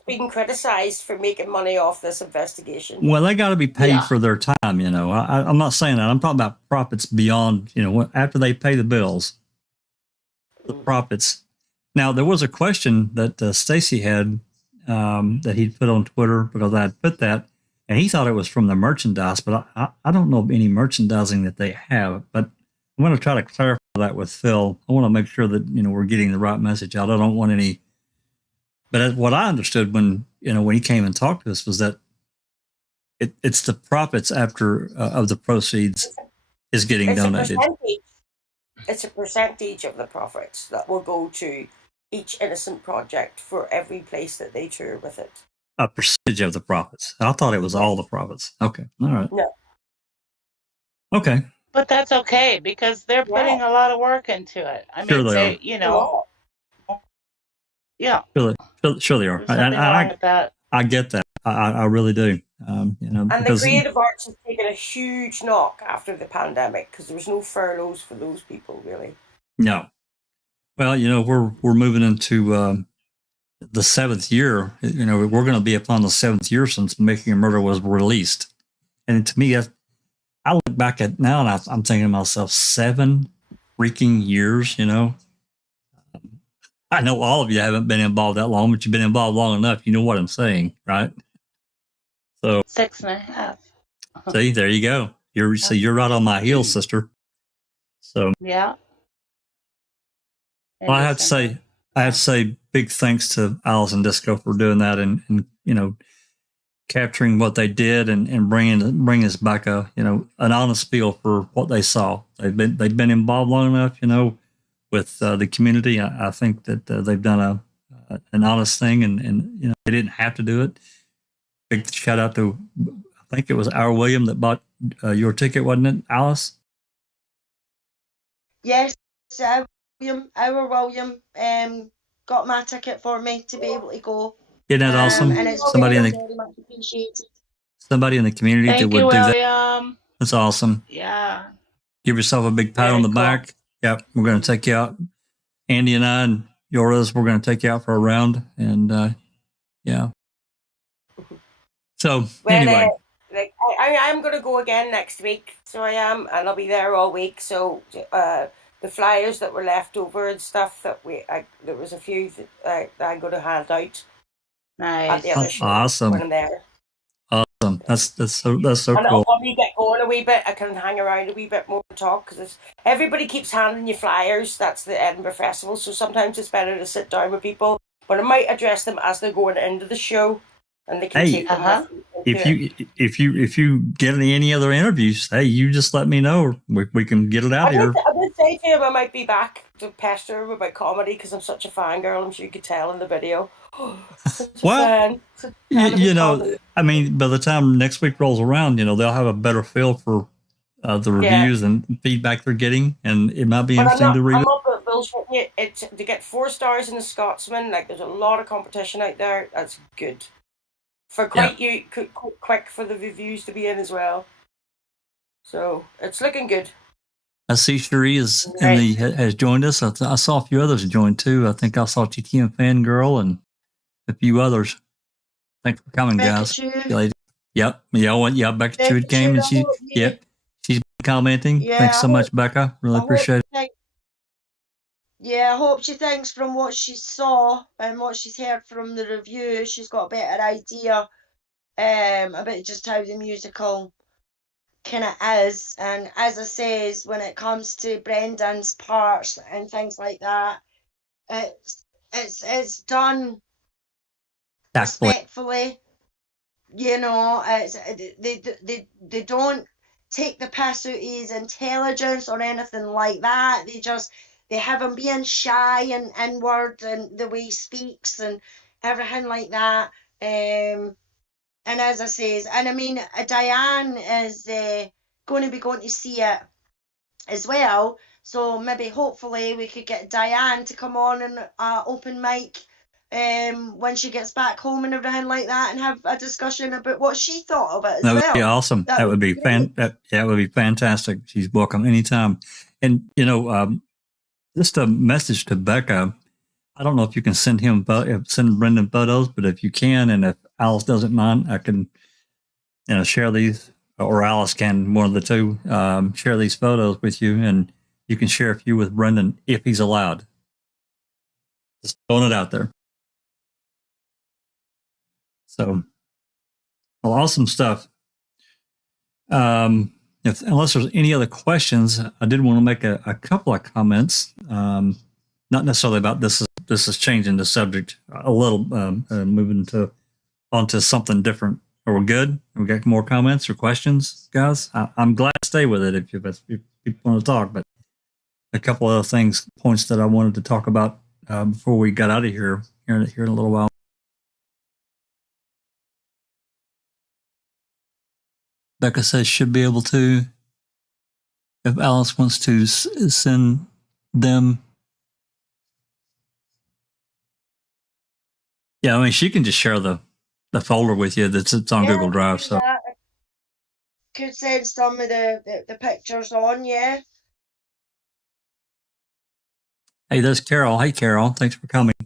Being criticised for making money off this investigation. Well, they got to be paid for their time. I'm not saying that. I'm talking about profits beyond. After they pay the bills, the profits. Now, there was a question that Stacy had that he'd put on Twitter because I had put that. And he thought it was from the merchandise, but I don't know of any merchandising that they have. But I'm going to try to clarify that with Phil. I want to make sure that we're getting the right message out. I don't want any. But what I understood when he came and talked to us was that it's the profits after of the proceeds is getting donated. It's a percentage of the profits that will go to each Innocent Project for every place that they tour with it. A percentage of the profits. I thought it was all the profits. Okay. All right. No. Okay. But that's okay because they're putting a lot of work into it. I mean, sure they are. Yeah. Sure they are. I get that. I really do. And the creative arts has taken a huge knock after the pandemic because there was no furloughs for those people, really. No. Well, we're moving into the 7th year. We're going to be upon the 7th year since Making a Murder was released. And to me, I look back at now and I'm thinking to myself, 7 freaking years, I know all of you haven't been involved that long, but you've been involved long enough. You know what I'm saying, right? So 6.5. see, there you go. You're right on my heels, sister. So Yeah. well, I have to say big thanks to Alice and Disco for doing that and capturing what they did and bringing us back an honest feel for what they saw. They've been involved long enough, with the community. I think that they've done an honest thing, and they didn't have to do it. Big shout out to, I think it was our William that bought your ticket, wasn't it, Alice? Yes, our William got my ticket for me to be able to go. Isn't that awesome? And it's Somebody very much appreciated. Somebody in the community Thank that you, would do that. William. That's awesome. Yeah. Give yourself a big pat on the back. Yep, we're going to take you out. Andy and I and Yoris, we're going to take you out for a round. And yeah. So anyway. I'm going to go again next week. So I am, and I'll be there all week. So the flyers that were left over and stuff that there was a few that I'm going to hand out. Nice. At the other show Awesome. when I'm there. Awesome. That's so And cool. when we get going a wee bit, I can hang around a wee bit more and talk, because everybody keeps handing you flyers. That's the Edinburgh Festival, so sometimes it's better to sit down with people. But I might address them as they're going into the show, and they can take them with them. If you get any other interviews, hey, you just let me know. We can get it out here. I did say to him I might be back to pester him about comedy, because I'm such a fangirl. I'm sure you could tell in the video. Well, I mean, by the time next week rolls around, they'll have a better feel for the reviews and feedback they're getting, and it might be interesting to read. I'm not bullshitting you. It's to get 4 stars in the Scotsman. Like, there's a lot of competition out there. That's good. For quick for the reviews to be in as well. So it's looking good. I see Cherie has joined us. I saw a few others join too. I think I saw TTM Fangirl and a few others. Thanks for coming, guys. Yep. Yeah, Becca Chu came and she's been commenting. Yeah, Thanks so much, Becca. Really appreciate it. I hope she thinks from what she saw and what she's heard from the review, she's got a better idea about just how the musical kind of is. And as I says, when it comes to Brendan's parts and things like that, it's done respectfully. They don't take the piss out of his intelligence or anything like that. They have him being shy and inward and the way he speaks and everything like that. And as I says, and I mean, Diane is going to see it as well. So maybe hopefully we could get Diane to come on and open mic when she gets back home and everything like that, and have a discussion about what she thought of it as well. That would be awesome. That would be that would be fantastic. She's welcome anytime. And just a message to Becca. I don't know if you can send Brendan photos, but if you can, and if Alice doesn't mind, I can share these, or Alice can, one of the two, share these photos with you, and you can share a few with Brendan if he's allowed. Just throwing it out there. So, well, awesome stuff. Unless there's any other questions, I did want to make a couple of comments. Not necessarily about this. This is changing the subject a little, moving onto something different. Are we good? We got more comments or questions, guys? I'm glad to stay with it if people want to talk. But a couple of points that I wanted to talk about before we got out of here in a little while. Becca says should be able to, if Alice wants to send them. Yeah, I mean, she can just share the folder with you that's on Google Drive. So could send some of the pictures on, yeah. Hey, there's Carol. Hey, Carol. Thanks for coming.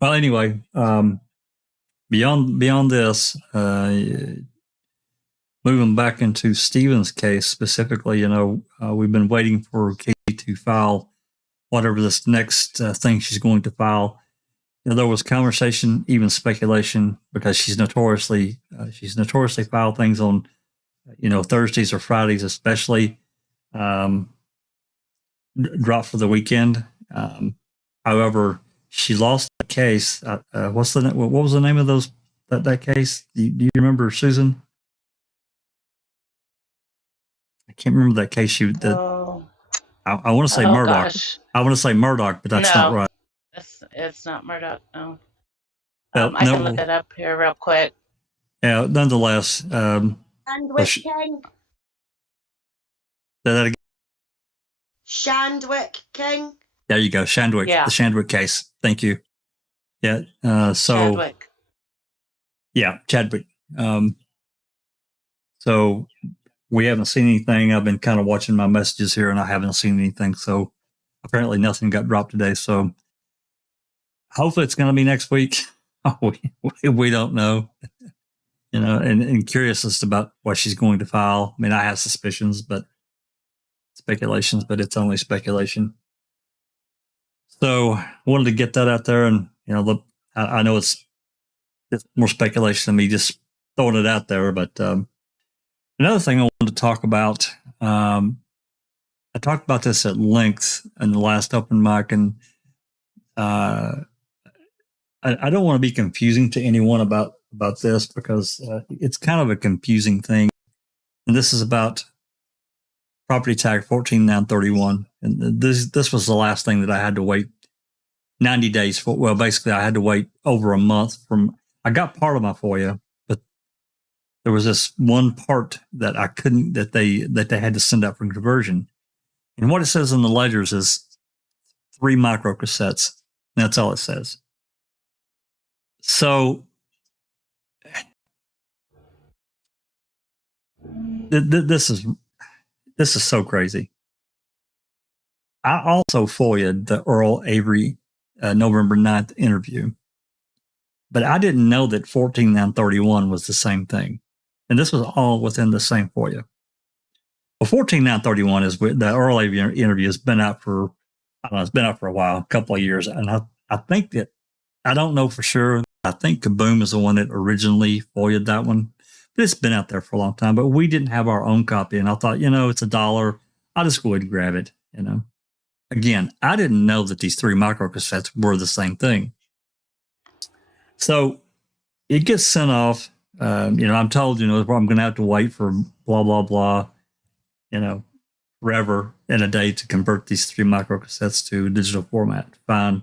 Well, anyway, beyond this, moving back into Stephen's case specifically, we've been waiting for Katie to file whatever this next thing she's going to file. there was conversation, even speculation, because she's notoriously filed things on, Thursdays or Fridays, especially, dropped for the weekend. However, she lost the case. What was the name of that case? Do you remember, Susan? I can't remember that case. I want to say Murdoch. Gosh. I want to say Murdoch, but that's not right. It's not Murdoch. No. Well, I can look it up here real quick. Yeah. Nonetheless, Shandwick King. Say that again. Shandwick King. There you go, Shandwick. Yeah. The Shandwick case. Thank you. Yeah. Chadwick. Yeah, Chadwick. So we haven't seen anything. I've been kind of watching my messages here, and I haven't seen anything. So apparently, nothing got dropped today. So hopefully, it's going to be next week. We don't know. And curious as about what she's going to file. I mean, I have suspicions, but speculations, but it's only speculation. So wanted to get that out there, and I know it's more speculation than me just throwing it out there. But another thing I wanted to talk about, I talked about this at length in the last open mic, and I don't want to be confusing to anyone about this, because it's kind of a confusing thing. And this is about property tag 14931. And this was the last thing that I had to wait 90 days for. Well, basically I had to wait over a month I got part of my FOIA, but there was this one part that I couldn't, that they had to send out for conversion. And what it says in the ledgers is 3 microcassettes. That's all it says. So this is so crazy. I also FOIA'd the Earl Avery November 9th interview, but I didn't know that 14931 was the same thing. And this was all within the same FOIA. Well, 14931 is the Earl Avery interview has been out for, I don't know, it's been out for a while, a couple of years. And I think that, I don't know for sure. I think Kaboom is the one that originally FOIA'd that one. But it's been out there for a long time. But we didn't have our own copy. And I thought, it's $1. I'll just go ahead and grab it, Again, I didn't know that these 3 microcassettes were the same thing. So it gets sent off. I'm told, I'm going to have to wait for blah, blah, blah, forever and a day to convert these 3 microcassettes to digital format. Fine.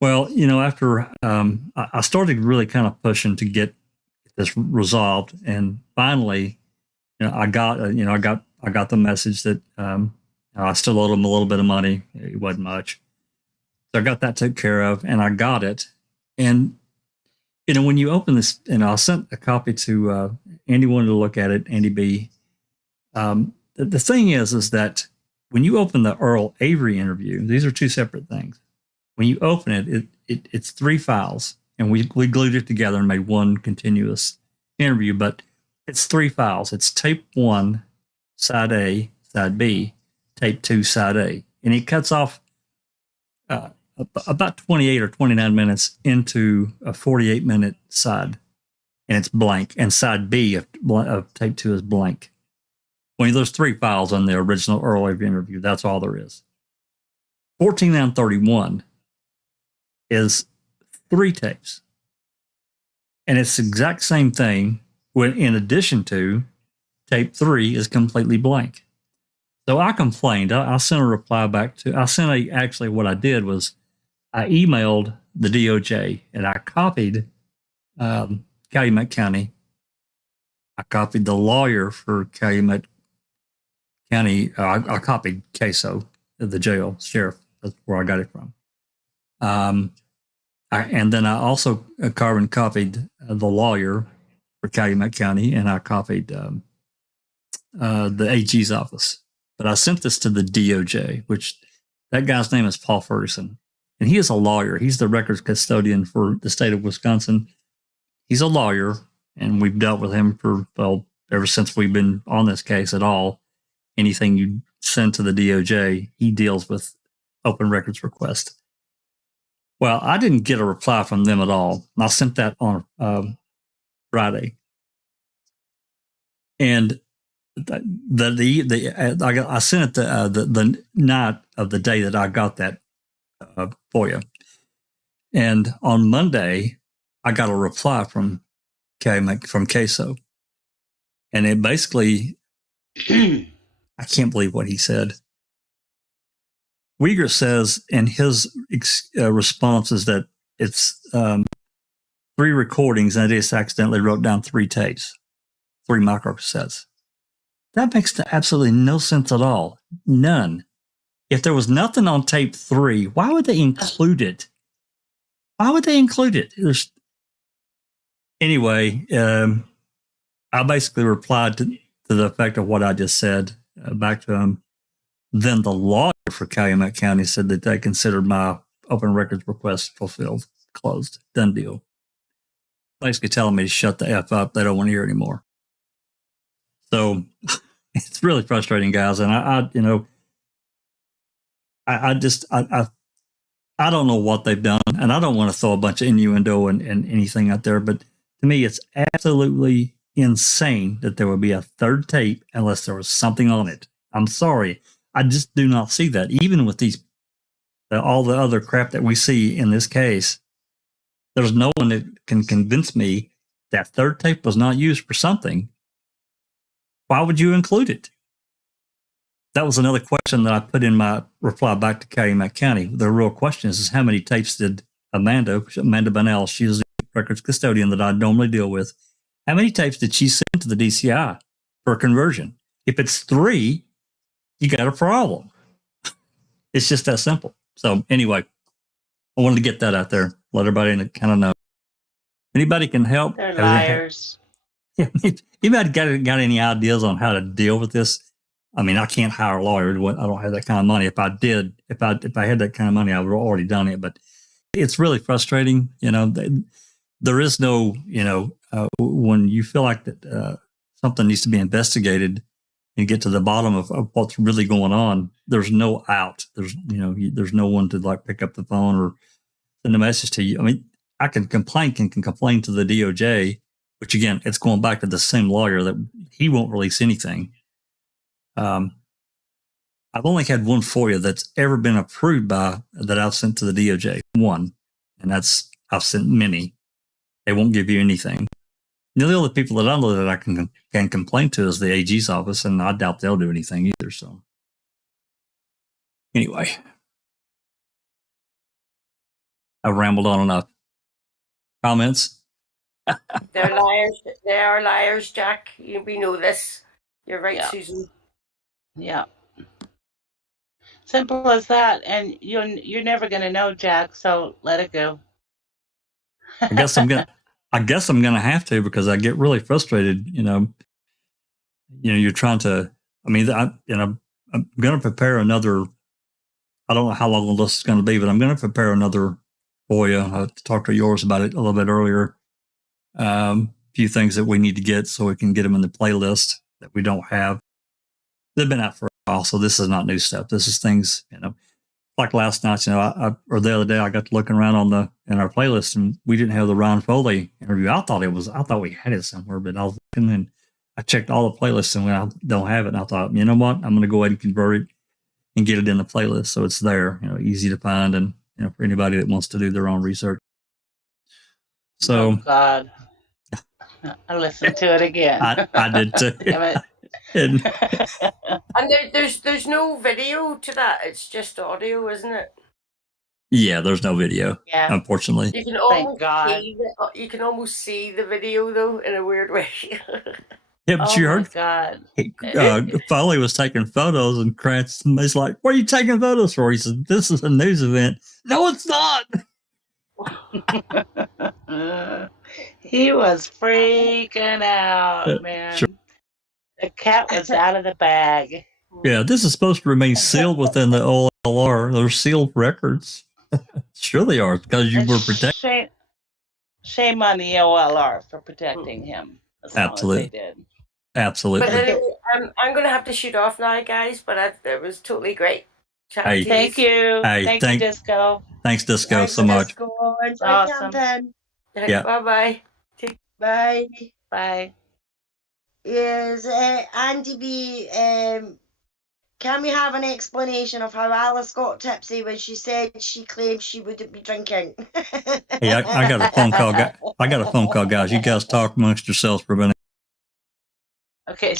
Well, after I started really kind of pushing to get this resolved, and finally, I got the message that I still owed them a little bit of money. It wasn't much, so I got that taken care of, and I got it. And when you open this, and I sent a copy to Andy, wanted to look at it. Andy B. The thing is that when you open the Earl Avery interview, these are 2 separate things. When you open it, it's 3 files, and we glued it together and made one continuous interview. But it's 3 files. It's tape 1, side A, side B, tape 2, side A, and it cuts off about 28 or 29 minutes into a 48-minute side, and it's blank. And side B of tape 2 is blank. When there's 3 files on the original Earl Avery interview, that's all there is. 14931 is 3 tapes, and it's the exact same thing. When, in addition to, tape 3 is completely blank. So I complained. I sent a reply back to. Actually, what I did was I emailed the DOJ, and I copied Calumet County. I copied the lawyer for Calumet County. I copied Queso, the jail sheriff. That's where I got it from. And then I also carbon copied the lawyer for Calumet County, and I copied the AG's office. But I sent this to the DOJ, which that guy's name is Paul Ferguson, and he is a lawyer. He's the records custodian for the state of Wisconsin. He's a lawyer, and we've dealt with him ever since we've been on this case at all. Anything you send to the DOJ, he deals with open records request. Well, I didn't get a reply from them at all. I sent that on Friday, and I sent it the night of the day that I got that FOIA, and on Monday I got a reply from Queso, and it basically I can't believe what he said. Uyghur says in his response is that it's 3 recordings and I just accidentally wrote down 3 tapes, 3 microcassettes. That makes absolutely no sense at all. None. If there was nothing on tape 3, why would they include it? Why would they include it? Anyway, I basically replied to the effect of what I just said back to him. Then the lawyer for Calumet County said that they considered my open records request fulfilled, closed, done deal. Basically telling me to shut the F up. They don't want to hear anymore. So it's really frustrating, guys. And I don't know what they've done. And I don't want to throw a bunch of innuendo and anything out there. But to me, it's absolutely insane that there would be a 3rd tape unless there was something on it. I'm sorry. I just do not see that. Even with all the other crap that we see in this case, there's no one that can convince me that 3rd tape was not used for something. Why would you include it? That was another question that I put in my reply back to Calumet County. The real question is how many tapes did Amanda Bunnell, she is the records custodian that I normally deal with, how many tapes did she send to the DCI for conversion? If it's 3, you got a problem. It's just that simple. So anyway, I wanted to get that out there, let everybody kind of know. Anybody can help. They're liars. Anybody got any ideas on how to deal with this? I mean, I can't hire a lawyer. I don't have that kind of money. If I did, if I had that kind of money, I would have already done it. But it's really frustrating. There is no, when you feel like that something needs to be investigated and get to the bottom of what's really going on, there's no out. There's no one to pick up the phone or send a message to you. I mean, I can complain to the DOJ, which again, it's going back to the same lawyer that he won't release anything. I've only had one FOIA that's ever been approved that I've sent to the DOJ. One, and I've sent many. They won't give you anything. The only other people that I know that I can complain to is the AG's office, and I doubt they'll do anything either. So, anyway, I've rambled on enough. Comments? They're liars. They are liars, Jack. We know this. You're right, Yeah. Susan. Yeah. Simple as that. And you're never going to know, Jack, so let it go. I guess I'm gonna have to, because I get really frustrated. You're trying to. I mean, I'm gonna prepare another. I don't know how long this is going to be, but I'm going to prepare another FOIA. I talked to yours about it a little bit earlier. A few things that we need to get so we can get them in the playlist that we don't have. They've been out for a while, so this is not new stuff. This is things, like last night, or the other day, I got to looking around in our playlist, and we didn't have the Ron Foley interview. I thought we had it somewhere, but I was looking and I checked all the playlists, and I don't have it. And I thought, you know what, I'm going to go ahead and convert it and get it in the playlist, so it's there, easy to find, and for anybody that wants to do their own research. So, oh God, I listened to it again. I did too. Damn it. And there's no video to that. It's just audio, isn't it? yeah, there's no video, Yeah. unfortunately. You can almost see the video though, in a weird way. Yeah, but you heard God. Foley was taking photos, and Krantz is like, "What are you taking photos for?" He said, "This is a news event." No, it's not. He was freaking out, man. Sure. The cat was out of the bag. Yeah, this is supposed to remain sealed within the OLR. They're sealed records. Sure they are, because you were protected. Shame on the OLR for protecting him. As Absolutely. Long as they did. Absolutely. But anyway, I'm going to have to shoot off now, guys, but it was totally great Hey. Thank you. Hey, Thank you, Disco. Thanks, Disco, Thanks, so much. Disco. Enjoy Awesome. camping. Yeah. Bye-bye. Bye. Bye. Yes, Andy B. Can we have an explanation of how Alice got tipsy when she said she claimed she wouldn't be drinking? Hey, I got a phone call. I got a phone call, guys. You guys talk amongst yourselves for a minute. Okay,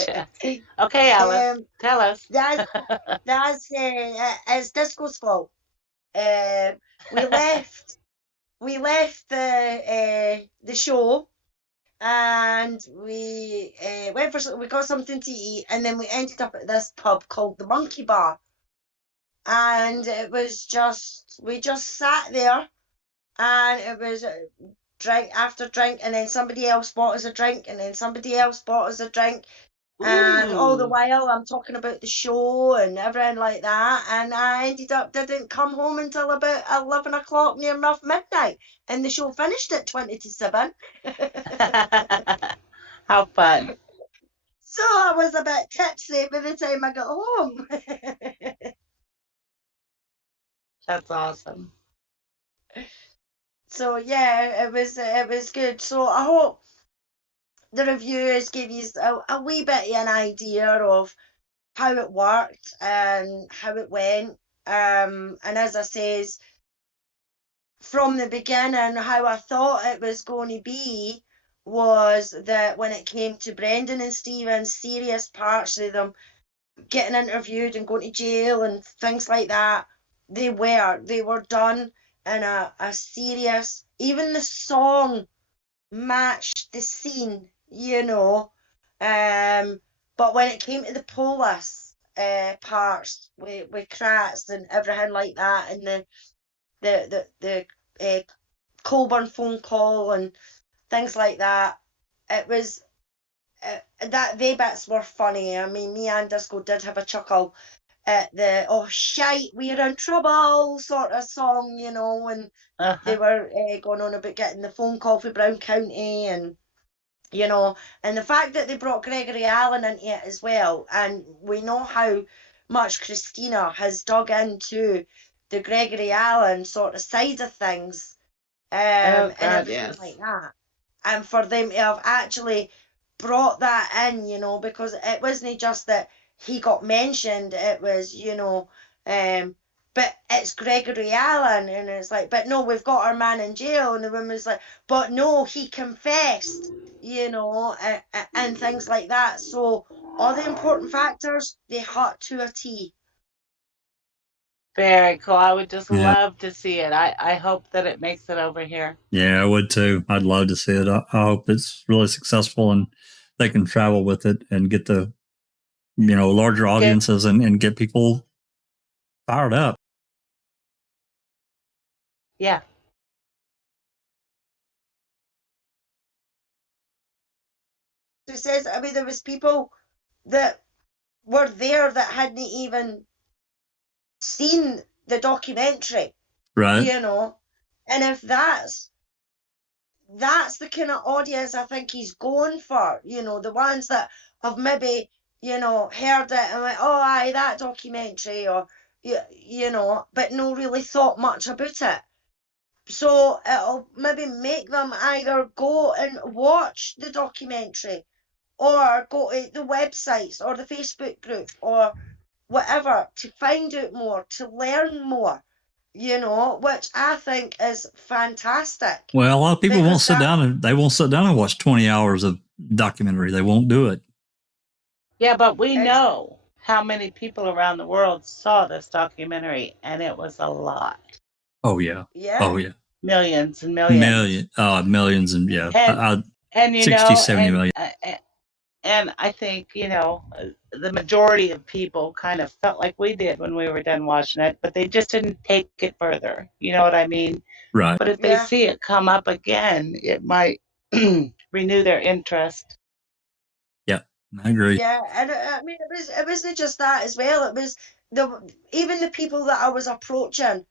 okay, Alice, tell us. That's it's Disco's fault. We left the show, and we we got something to eat, and then we ended up at this pub called the Monkey Bar, and it was we just sat there, and it was drink after drink, and then somebody else bought us a drink, and then somebody else bought us a drink. And all the while I'm talking about the show and everything like that, and I didn't come home until about 11 o'clock, near enough midnight, and the show finished at 20 to 7. How fun. So I was a bit tipsy by the time I got home. That's awesome. So yeah, it was good. So I hope the reviewers gave you a wee bit of an idea of how it worked and how it went. And as I says, from the beginning, how I thought it was going to be was that when it came to Brendan and Stephen's serious parts of them getting interviewed and going to jail and things like that, they were done in a serious, even the song matched the scene, you know. But when it came to the police parts with Kratz and everything like that, and the Colburn phone call and things like that, it was that they bits were funny. I mean, me and Disco did have a chuckle at the "oh shite, we're in trouble" sort of song, you know, and they were going on about getting the phone call for Brown County, and you know, and the fact that they brought Gregory Allen into it as well, and we know how much Christina has dug into the Gregory Allen sort of side of things, and everything like that, and for them to have actually brought that in, you know, because it wasn't just that he got mentioned, it was, you know, but it's Gregory Allen, and it's like, but no, we've got our man in jail, and the woman's like, but no, he confessed, you know, and things like that. So all the important factors, they hit to a T. Very cool. I would just love to see it. I hope that it makes it over here. Yeah, I would too. I'd love to see it. I hope it's really successful and they can travel with it and get the, you know, larger audiences and get people fired up. Yeah. It says, I mean, there was people that were there that hadn't even seen the documentary, right? You know, and if that's the kind of audience I think he's going for, you know, the ones that have maybe, you know, heard it and went, oh aye, that documentary, or you know, but no really thought much about it. So it'll maybe make them either go and watch the documentary or go to the websites or the Facebook group or whatever to find out more, to learn more, you know, which I think is fantastic. Well, a lot of people won't sit down and watch 20 hours of documentary. They won't do it. Yeah, but we know how many people around the world saw this documentary, and it was a lot. Oh yeah. Yeah. Oh yeah. Millions and millions. Millions and yeah. And you 60, know, 70 million. And I think, you know, the majority of people kind of felt like we did when we were done watching it, but they just didn't take it further. You know what I mean? Right. But if they see it come up again, it might renew their interest. Yeah, I agree. Yeah, and I mean, it wasn't just that as well. It was even the people that I was approaching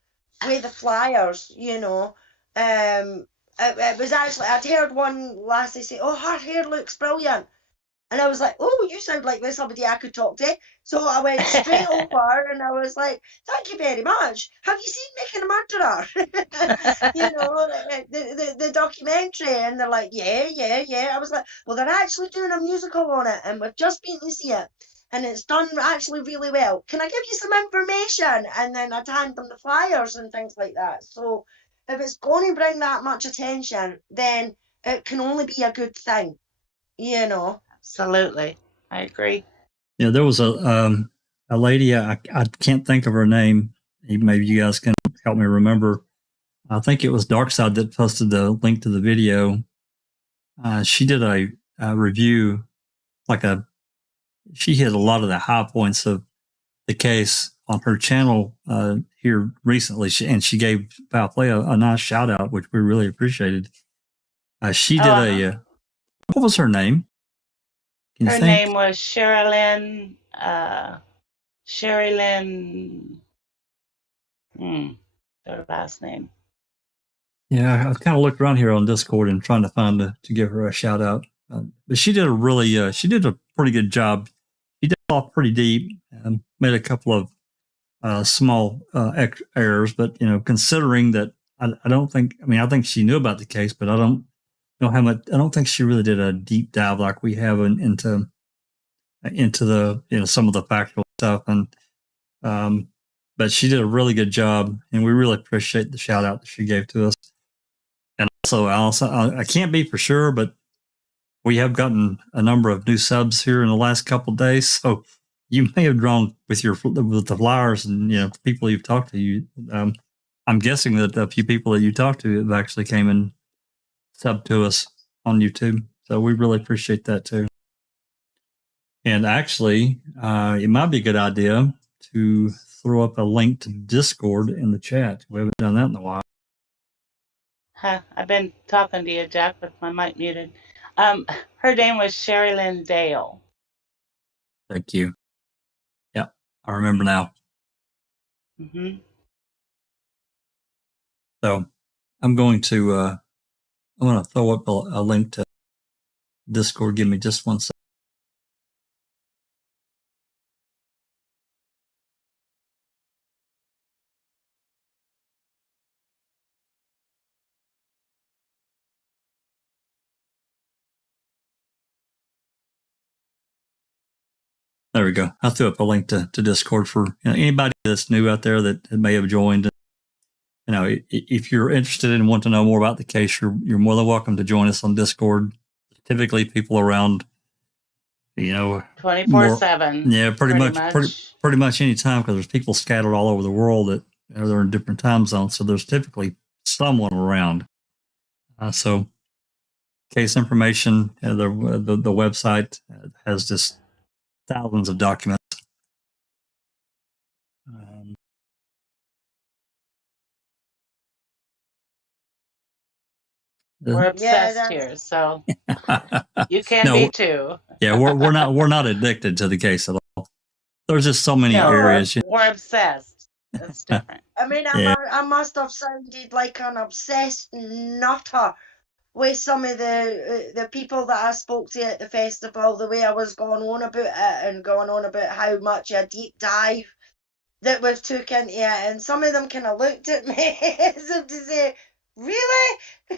with the flyers, you know. It was actually, I'd heard one lassie say, "Oh, her hair looks brilliant," And I was like, oh, you sound like there's somebody I could talk to. So I went straight over and I was like, thank you very much. Have you seen Making a Murderer? The documentary. And they're like, yeah. I was like, well, they're actually doing a musical on it and we've just been to see it. And it's done actually really well. Can I give you some information? And then I'd hand them the flyers and things like that. So if it's going to bring that much attention, then it can only be a good thing, Absolutely. I agree. Yeah, there was a lady, I can't think of her name. Maybe you guys can help me remember. I think it was Darkside that posted the link to the video. She did a review, she hit a lot of the high points of the case on her channel here recently, and she gave Foul Play a nice shout out, which we really appreciated. She did what was her name? Her name was Sherilyn. Her last name. Yeah, I've kind of looked around here on Discord and trying to find to give her a shout out. But she did she did a pretty good job. She did off pretty deep, made a couple of small errors, but considering that I think she knew about the case, but I don't know how much. I don't think she really did a deep dive like we have into the some of the factual stuff, and but she did a really good job, and we really appreciate the shout out that she gave to us. And also, I can't be for sure, but we have gotten a number of new subs here in the last couple of days. So you may have drawn with the flyers and people you've talked to. I'm guessing that a few people that you talked to have actually came and subbed to us on YouTube. So we really appreciate that too. And actually, it might be a good idea to throw up a link to Discord in the chat. We haven't done that in a while. I've been talking to you, Jack, with my mic muted. Her name was Sherilyn Dale. Thank you. Yeah, I remember now. Mm-hmm. So I'm going to throw up a link to Discord. Give me just 1 second. There we go. I threw up a link to Discord for anybody that's new out there that may have joined. If you're interested and want to know more about the case, you're more than welcome to join us on Discord. Typically, people around, 24/7. Yeah, pretty much any time, because there's people scattered all over the world that they're in different time zones. So there's typically someone around. So case information, the website has just thousands of documents. We're obsessed here, so you can be too. Yeah, we're not addicted to the case at all. There's just so many areas. We're obsessed. That's different. I mean, I must have sounded like an obsessed nutter with some of the people that I spoke to at the festival, the way I was going on about it and going on about how much a deep dive that we've took into it, and some of them kind of looked at me as if to say, really?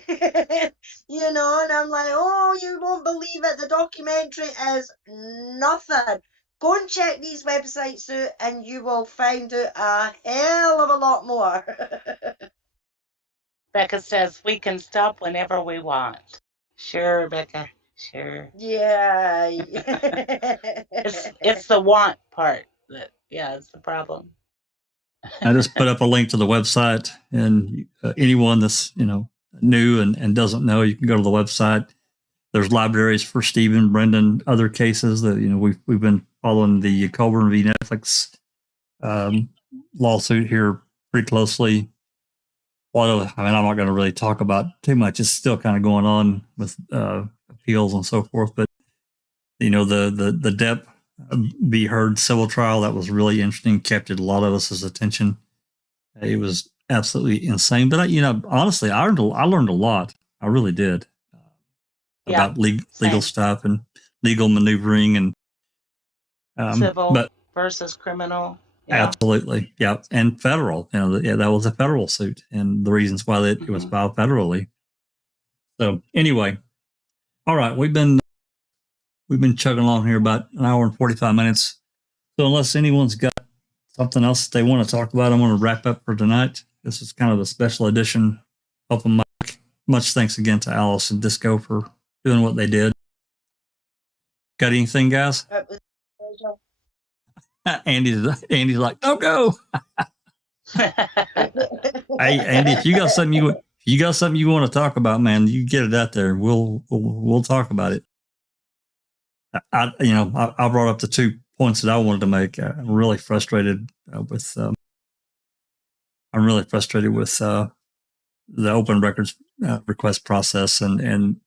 And I'm like, oh, you won't believe it, the documentary is nothing. Go and check these websites out and you will find out a hell of a lot more. Becca says we can stop whenever we want. Sure, Becca. Sure. Yeah. It's the want part that is the problem. I just put up a link to the website, and anyone that's new and doesn't know, you can go to the website. There's libraries for Stephen, Brendan, other cases that we've been following the Colburn v. Netflix lawsuit here pretty closely. I'm not going to really talk about too much. It's still kind of going on with appeals and so forth. But the Depp be heard civil trial, that was really interesting. Captured a lot of us' attention. It was absolutely insane. But honestly, I learned a lot. I really did about legal stuff and legal maneuvering and Civil but versus criminal. Yeah. absolutely, yeah, and federal. That was a federal suit, and the reasons why it was filed federally. So anyway, all right, we've been chugging along here about an hour and 45 minutes. So unless anyone's got something else they want to talk about, I'm going to wrap up for tonight. This is kind of a special edition open mic. Much thanks again to Alice and Disco for doing what they did. Got anything, guys? Andy's like, don't go. Hey, Andy, if you got something you want to talk about, man, you get it out there. We'll talk about it. I brought up the 2 points that I wanted to make. I'm really frustrated with. I'm really frustrated with the open records request process, and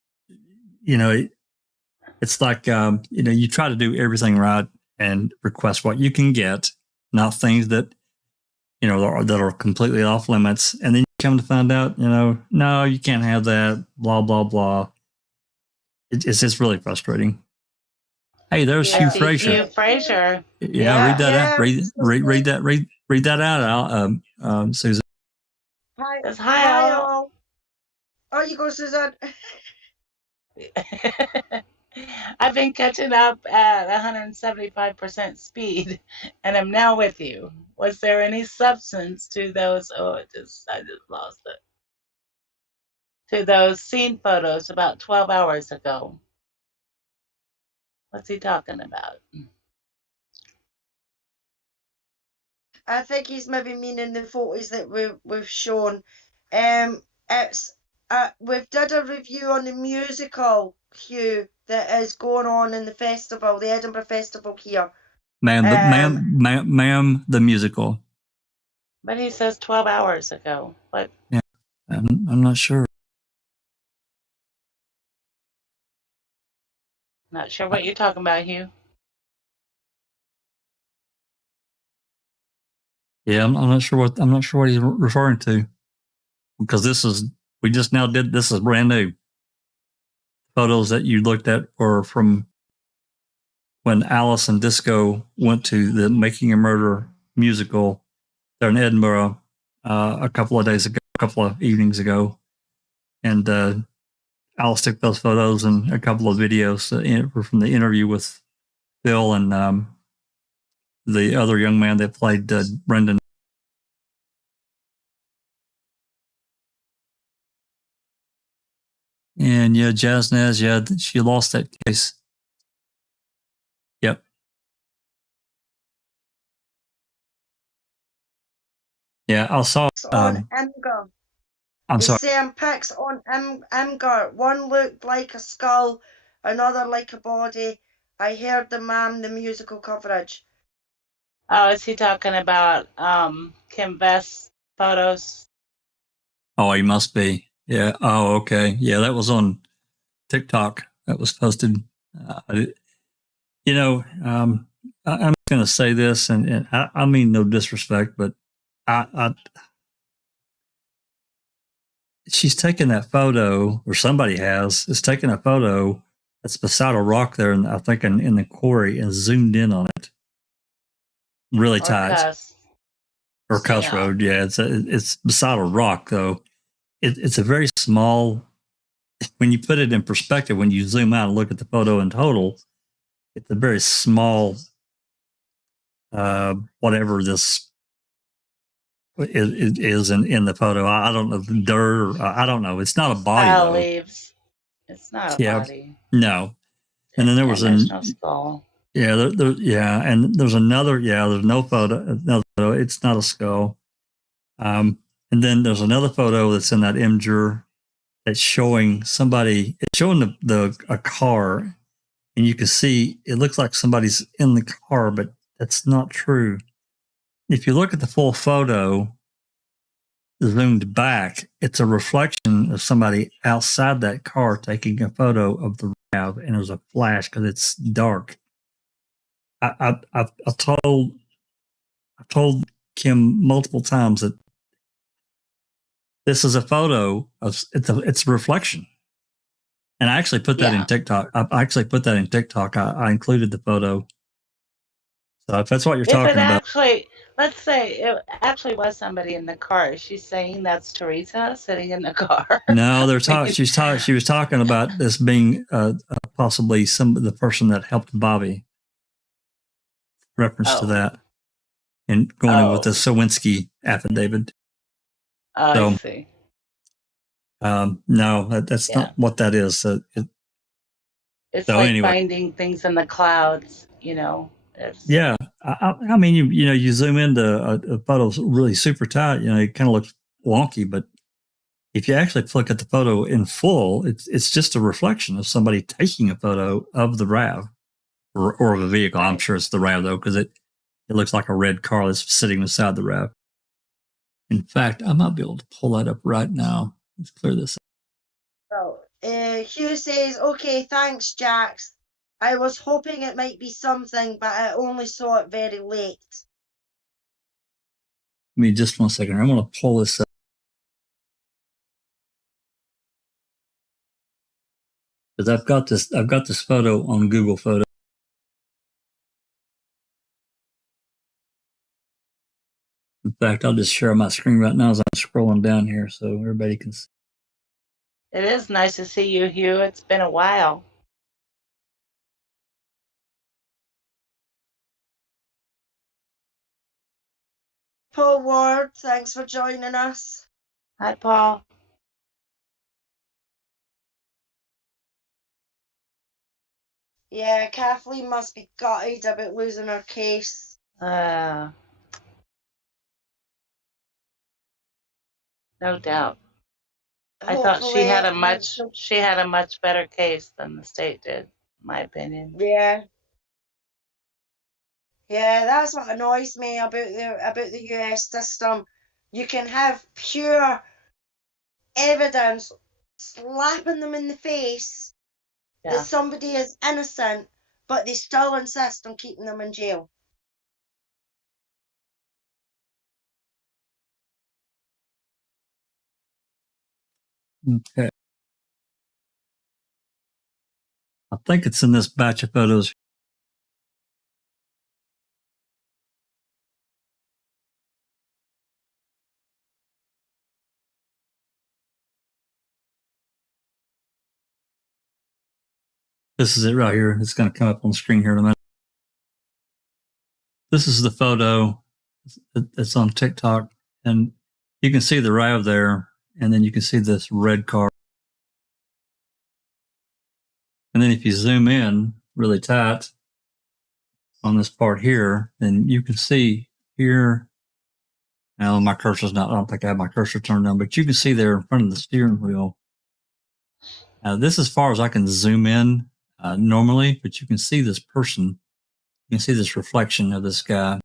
it's like you try to do everything right and request what you can get, not things that that are completely off limits, and then you come to find out, no, you can't have that. Blah blah blah. It's just really frustrating. Hey, there's Hugh Fraser. Hugh Fraser. Yeah, read that out. Read that out, Susan. Hi, all. Oh, you go, Susan. I've been catching up at 175% speed, and I'm now with you. Was there any substance to those? I just lost it. To those scene photos about 12 hours ago. What's he talking about? I think he's maybe meaning the photos that we've shown. We've did a review on the musical, Hugh, that is going on in the festival, the Edinburgh Festival here. MaM the Musical. But he says 12 hours ago. What? Yeah, I'm not sure. Not sure what you're talking about, Hugh. Yeah, I'm not sure what he's referring to, because this is brand new. Photos that you looked at were from when Alice and Disco went to the Making a Murder musical there in Edinburgh a couple of evenings ago, and Alice took those photos and a couple of videos were from the interview with Phil and the other young man that played Brendan. And yeah, Jasnaz, she lost that case. Yep. Yeah, I saw on Imgur. I'm sorry. Saying pics on Imgur. One looked like a skull, another like a body. I heard the MaM the Musical coverage. Oh, is he talking about Kim Vest's photos? Oh, he must be. Yeah. Oh, okay. Yeah, that was on TikTok. That was posted. I'm going to say this, and I mean no disrespect, but she's taken that photo, or somebody is taking a photo that's beside a rock there, and I think in the quarry, and zoomed in on it really tight. Or Cuss Road, yeah. It's beside a rock, though. It's a very small. When you put it in perspective, when you zoom out and look at the photo in total, it's a very small. Whatever this is in the photo, I don't know, dirt. Or, I don't know. It's not a body. Leaves. It's not a body. No. And then there was no skull. Yeah, and there's another. Yeah, there's no photo. Another photo. It's not a skull. And then there's another photo that's in that Imgur that's showing somebody. It's showing a car, and you can see it looks like somebody's in the car, but that's not true. If you look at the full photo, zoomed back, it's a reflection of somebody outside that car taking a photo of the RAV, and there's a flash because it's dark. I told Kim multiple times that this is a photo of it's a reflection. And I actually put that Yeah. in TikTok. I included the photo. So if that's what you're If talking it about. actually, let's say it actually was somebody in the car, is she saying that's Teresa sitting in the car? No, she was talking about this being possibly the person that helped Bobby. Reference to Oh. that. And going in with the Oh. Sawinski affidavit. I see. No, that's Yeah. not what that is. It's So like anyway. finding things in the clouds, you know. Yeah, I mean, you zoom into a photo really super tight, it kind of looks wonky, but if you actually look at the photo in full, it's just a reflection of somebody taking a photo of the RAV or of a vehicle. Right. I'm sure it's the RAV though, because it looks like a red car that's sitting beside the RAV. In fact, I might be able to pull that up right now. Let's clear this up. So, Hugh says, okay, thanks, Jax. I was hoping it might be something, but I only saw it very late. Give me just 1 second. I'm going to pull this up. Because I've got this photo on Google Photos. In fact, I'll just share my screen right now as I'm scrolling down here so everybody can see. It is nice to see you, Hugh. It's been a while. Paul Ward, thanks for joining us. Hi, Paul. Yeah, Kathleen must be gutted about losing her case. No doubt. I thought she had a much better case than the state did, in my opinion. Yeah. Yeah, that's what annoys me about the US system. You can have pure evidence slapping them in the face Yeah. that somebody is innocent, but they still insist on keeping them in jail. Okay. I think it's in this batch of photos. This is it right here. It's going to come up on the screen here in a minute. This is the photo. It's on TikTok. And you can see the RAV there. And then you can see this red car. And then if you zoom in really tight on this part here, then you can see here. Now my cursor's not, I don't think I have my cursor turned on, but you can see there in front of the steering wheel. This is as far as I can zoom in normally, but you can see this person. You can see this reflection of this guy.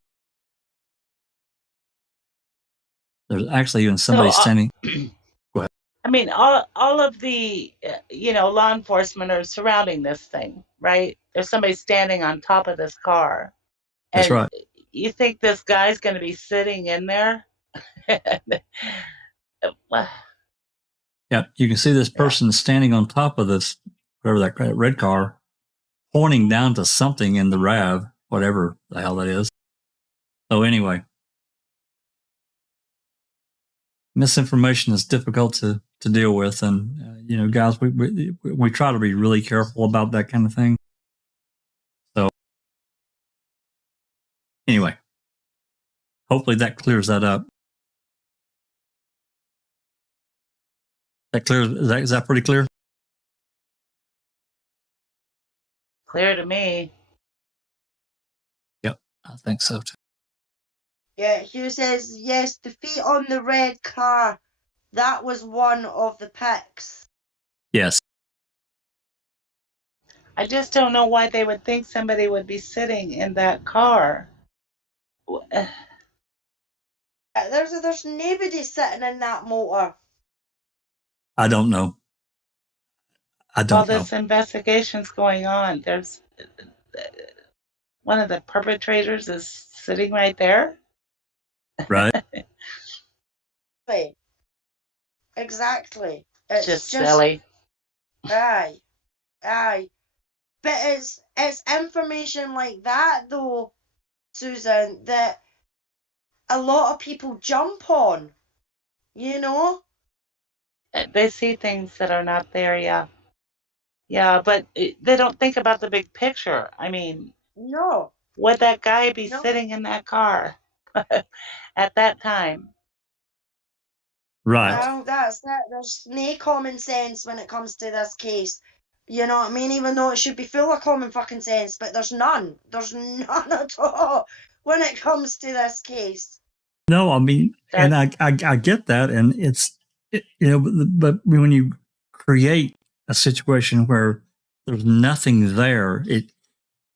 There's actually even somebody standing. Go ahead. I mean, all of the, law enforcement are surrounding this thing, right? There's somebody standing on top of this car. That's right. You think this guy's going to be sitting in there? Yeah, you can see this person standing on top of this, whatever that red car, pointing down to something in the RAV, whatever the hell that is. So anyway, misinformation is difficult to deal with, and guys, we try to be really careful about that kind of thing. So anyway, hopefully that clears that up. Is that pretty clear? Clear to me. Yep, I think so too. Yeah, Hugh says, yes, the feet on the red car. That was one of the pics. Yes. I just don't know why they would think somebody would be sitting in that car. There's nobody sitting in that motor. I don't know. While this investigation's going on, there's one of the perpetrators is sitting right there. Right. Exactly. It's just silly. Aye, aye. But it's information like that though, Susan, that a lot of people jump on, you know? They see things that are not there, yeah. Yeah, but they don't think about the big picture. I mean, No, would that guy be no. sitting in that car at that time? Right. No, that's that. There's no common sense when it comes to this case. You know what I mean? Even though it should be full of common fucking sense, but there's none. There's none at all when it comes to this case. No, I mean, and I get that, and it's but when you create a situation where there's nothing there,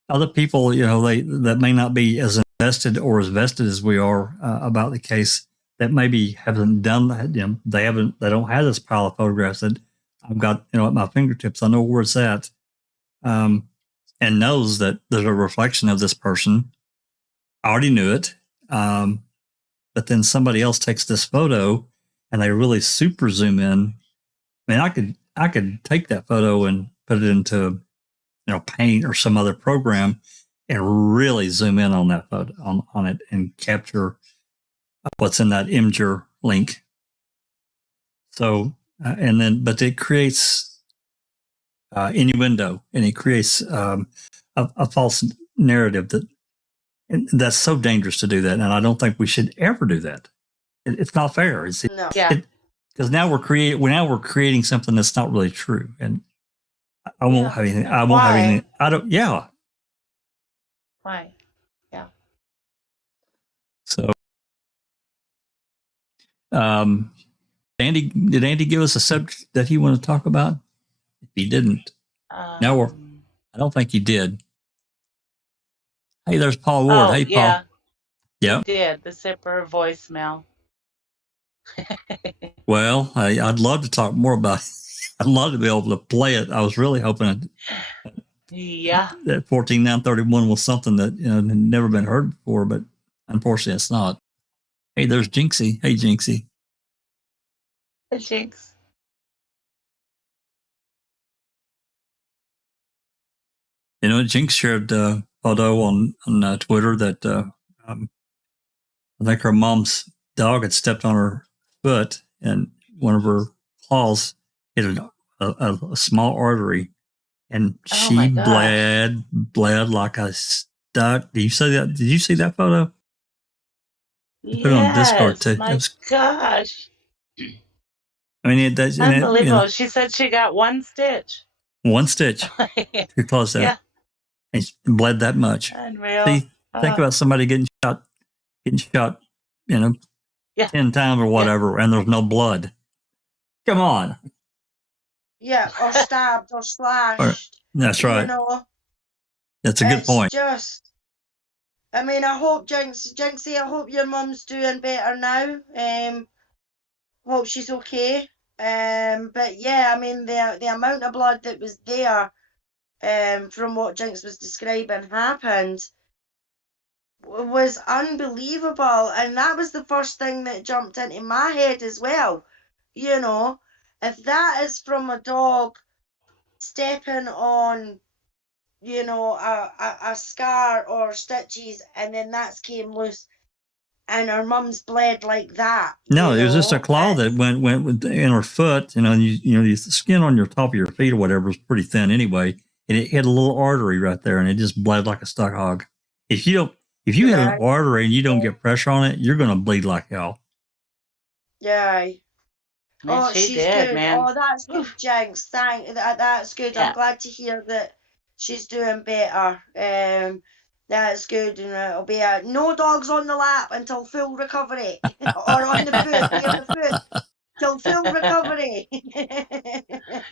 other people, that may not be as invested or as vested as we are about the case, that maybe haven't done that. They don't have this pile of photographs that I've got, at my fingertips. I know where it's at, and knows that there's a reflection of this person. I already knew it, but then somebody else takes this photo and they really super zoom in. I mean, I could take that photo and put it into Paint or some other program and really zoom in on that photo on it and capture what's in that Imgur link. So, but it creates innuendo, and it creates a false narrative that's so dangerous to do that. And I don't think we should ever do that. It's not fair. No. Yeah. Because now we're creating something that's not really true. And I won't have anything. I won't have anything. I don't. Yeah. Why? Yeah. So, did Andy give us a subject that he wanted to talk about? If he didn't, no, I don't think he did. Hey, there's Paul Ward. Hey, Paul. Yeah. Yeah. He did the zipper voicemail. Well, I'd love to talk more about it. I'd love to be able to play it. I was really hoping that 14931 was something that had never been heard before, but unfortunately, it's not. Hey, there's Jinxie. Hey, Jinxie. Hey, Jinx. Jinx shared a photo on Twitter that I think her mom's dog had stepped on her foot, and one of her claws hit a small artery, and she bled like a duck. Did you see that? Did you see that photo? Yes, put it on Discord too. My gosh. I mean, that's unbelievable. She said she got one stitch. One stitch. Too close that. Yeah. And she bled that much. Unreal. See, think about somebody getting shot, 10 times or whatever, and there's no blood. Come on. Yeah, or stabbed or slashed. That's right. That's a good point. Just, I mean, I hope Jinxie, I hope your mum's doing better now. Hope she's okay. But yeah, I mean, the amount of blood that was there, from what Jinx was describing happened, was unbelievable. And that was the first thing that jumped into my head as well. If that is from a dog stepping on, a scar or stitches, and then that's came loose, and her mum's bled like that. No, it was just a claw that went in her foot. The skin on your top of your feet or whatever is pretty thin anyway, and it hit a little artery right there, and it just bled like a stuck hog. If you hit an artery and you don't get pressure on it, you're going to bleed like hell. Yeah. Oh, she's did, good. Man. Oh, that's good, Jinx. That's good. Yeah. I'm glad to hear that she's doing better. That's good, and it'll be no dogs on the lap until full recovery, or on the foot, till full recovery.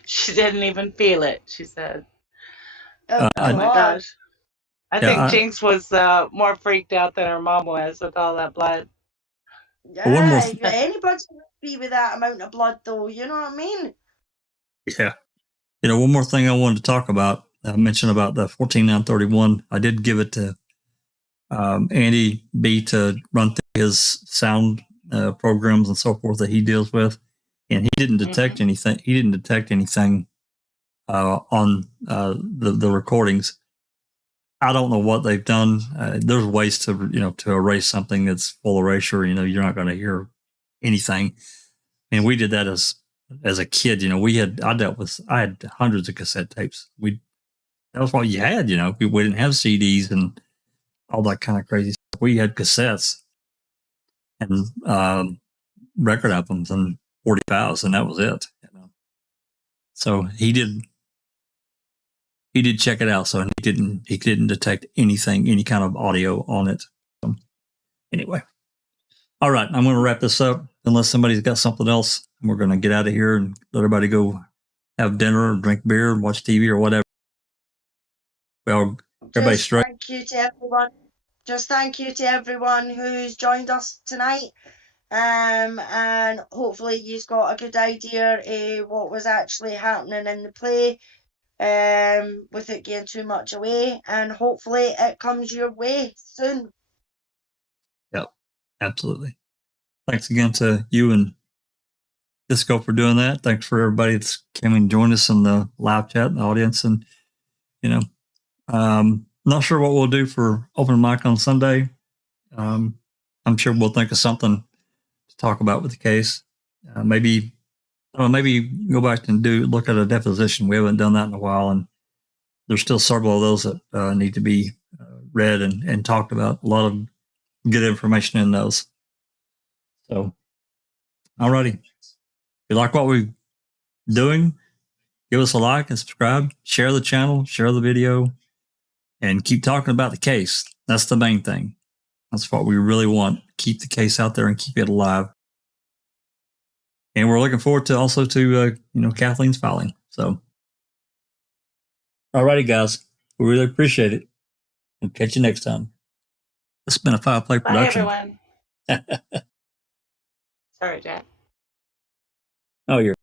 She didn't even feel it. She said, "Oh my gosh." I think Jinx was more freaked out than her mom was with all that blood. Yeah, anybody would be with that amount of blood, though. You know what I mean? Yeah. One more thing I wanted to talk about. I mentioned about the 14931. I did give it to Andy B to run through his sound programs and so forth that he deals with, and he didn't detect anything. He didn't detect anything on the recordings. I don't know what they've done. There's ways to to erase something that's full erasure. You're not going to hear anything. And we did that as a kid. I had hundreds of cassette tapes. That was what you had. We didn't have CDs and all that kind of crazy stuff. We had cassettes and record albums and 40 files, and that was it. So he did check it out. So he didn't detect anything, any kind of audio on it. So anyway, all right, I'm going to wrap this up unless somebody's got something else. We're going to get out of here and let everybody go have dinner or drink beer and watch TV or whatever. Well, everybody straight. Thank you to everyone. Just thank you to everyone who's joined us tonight. And hopefully you've got a good idea of what was actually happening in the play, without giving too much away, and hopefully it comes your way soon. Yep, absolutely. Thanks again to you and Disco for doing that. Thanks for everybody that's came and joined us in the live chat and the audience. And not sure what we'll do for open mic on Sunday. I'm sure we'll think of something to talk about with the case. Maybe go back and look at a deposition. We haven't done that in a while, and there's still several of those that need to be read and talked about. A lot of good information in those. So, alrighty. If you like what we're doing, give us a like and subscribe. Share the channel, share the video, and keep talking about the case. That's the main thing. That's what we really want. Keep the case out there and keep it alive. And we're looking forward to Kathleen's filing. So, alrighty, guys. We really appreciate it. We'll catch you next time. It's been a Foul Play production. Bye, everyone. Sorry, Jack. Oh, you're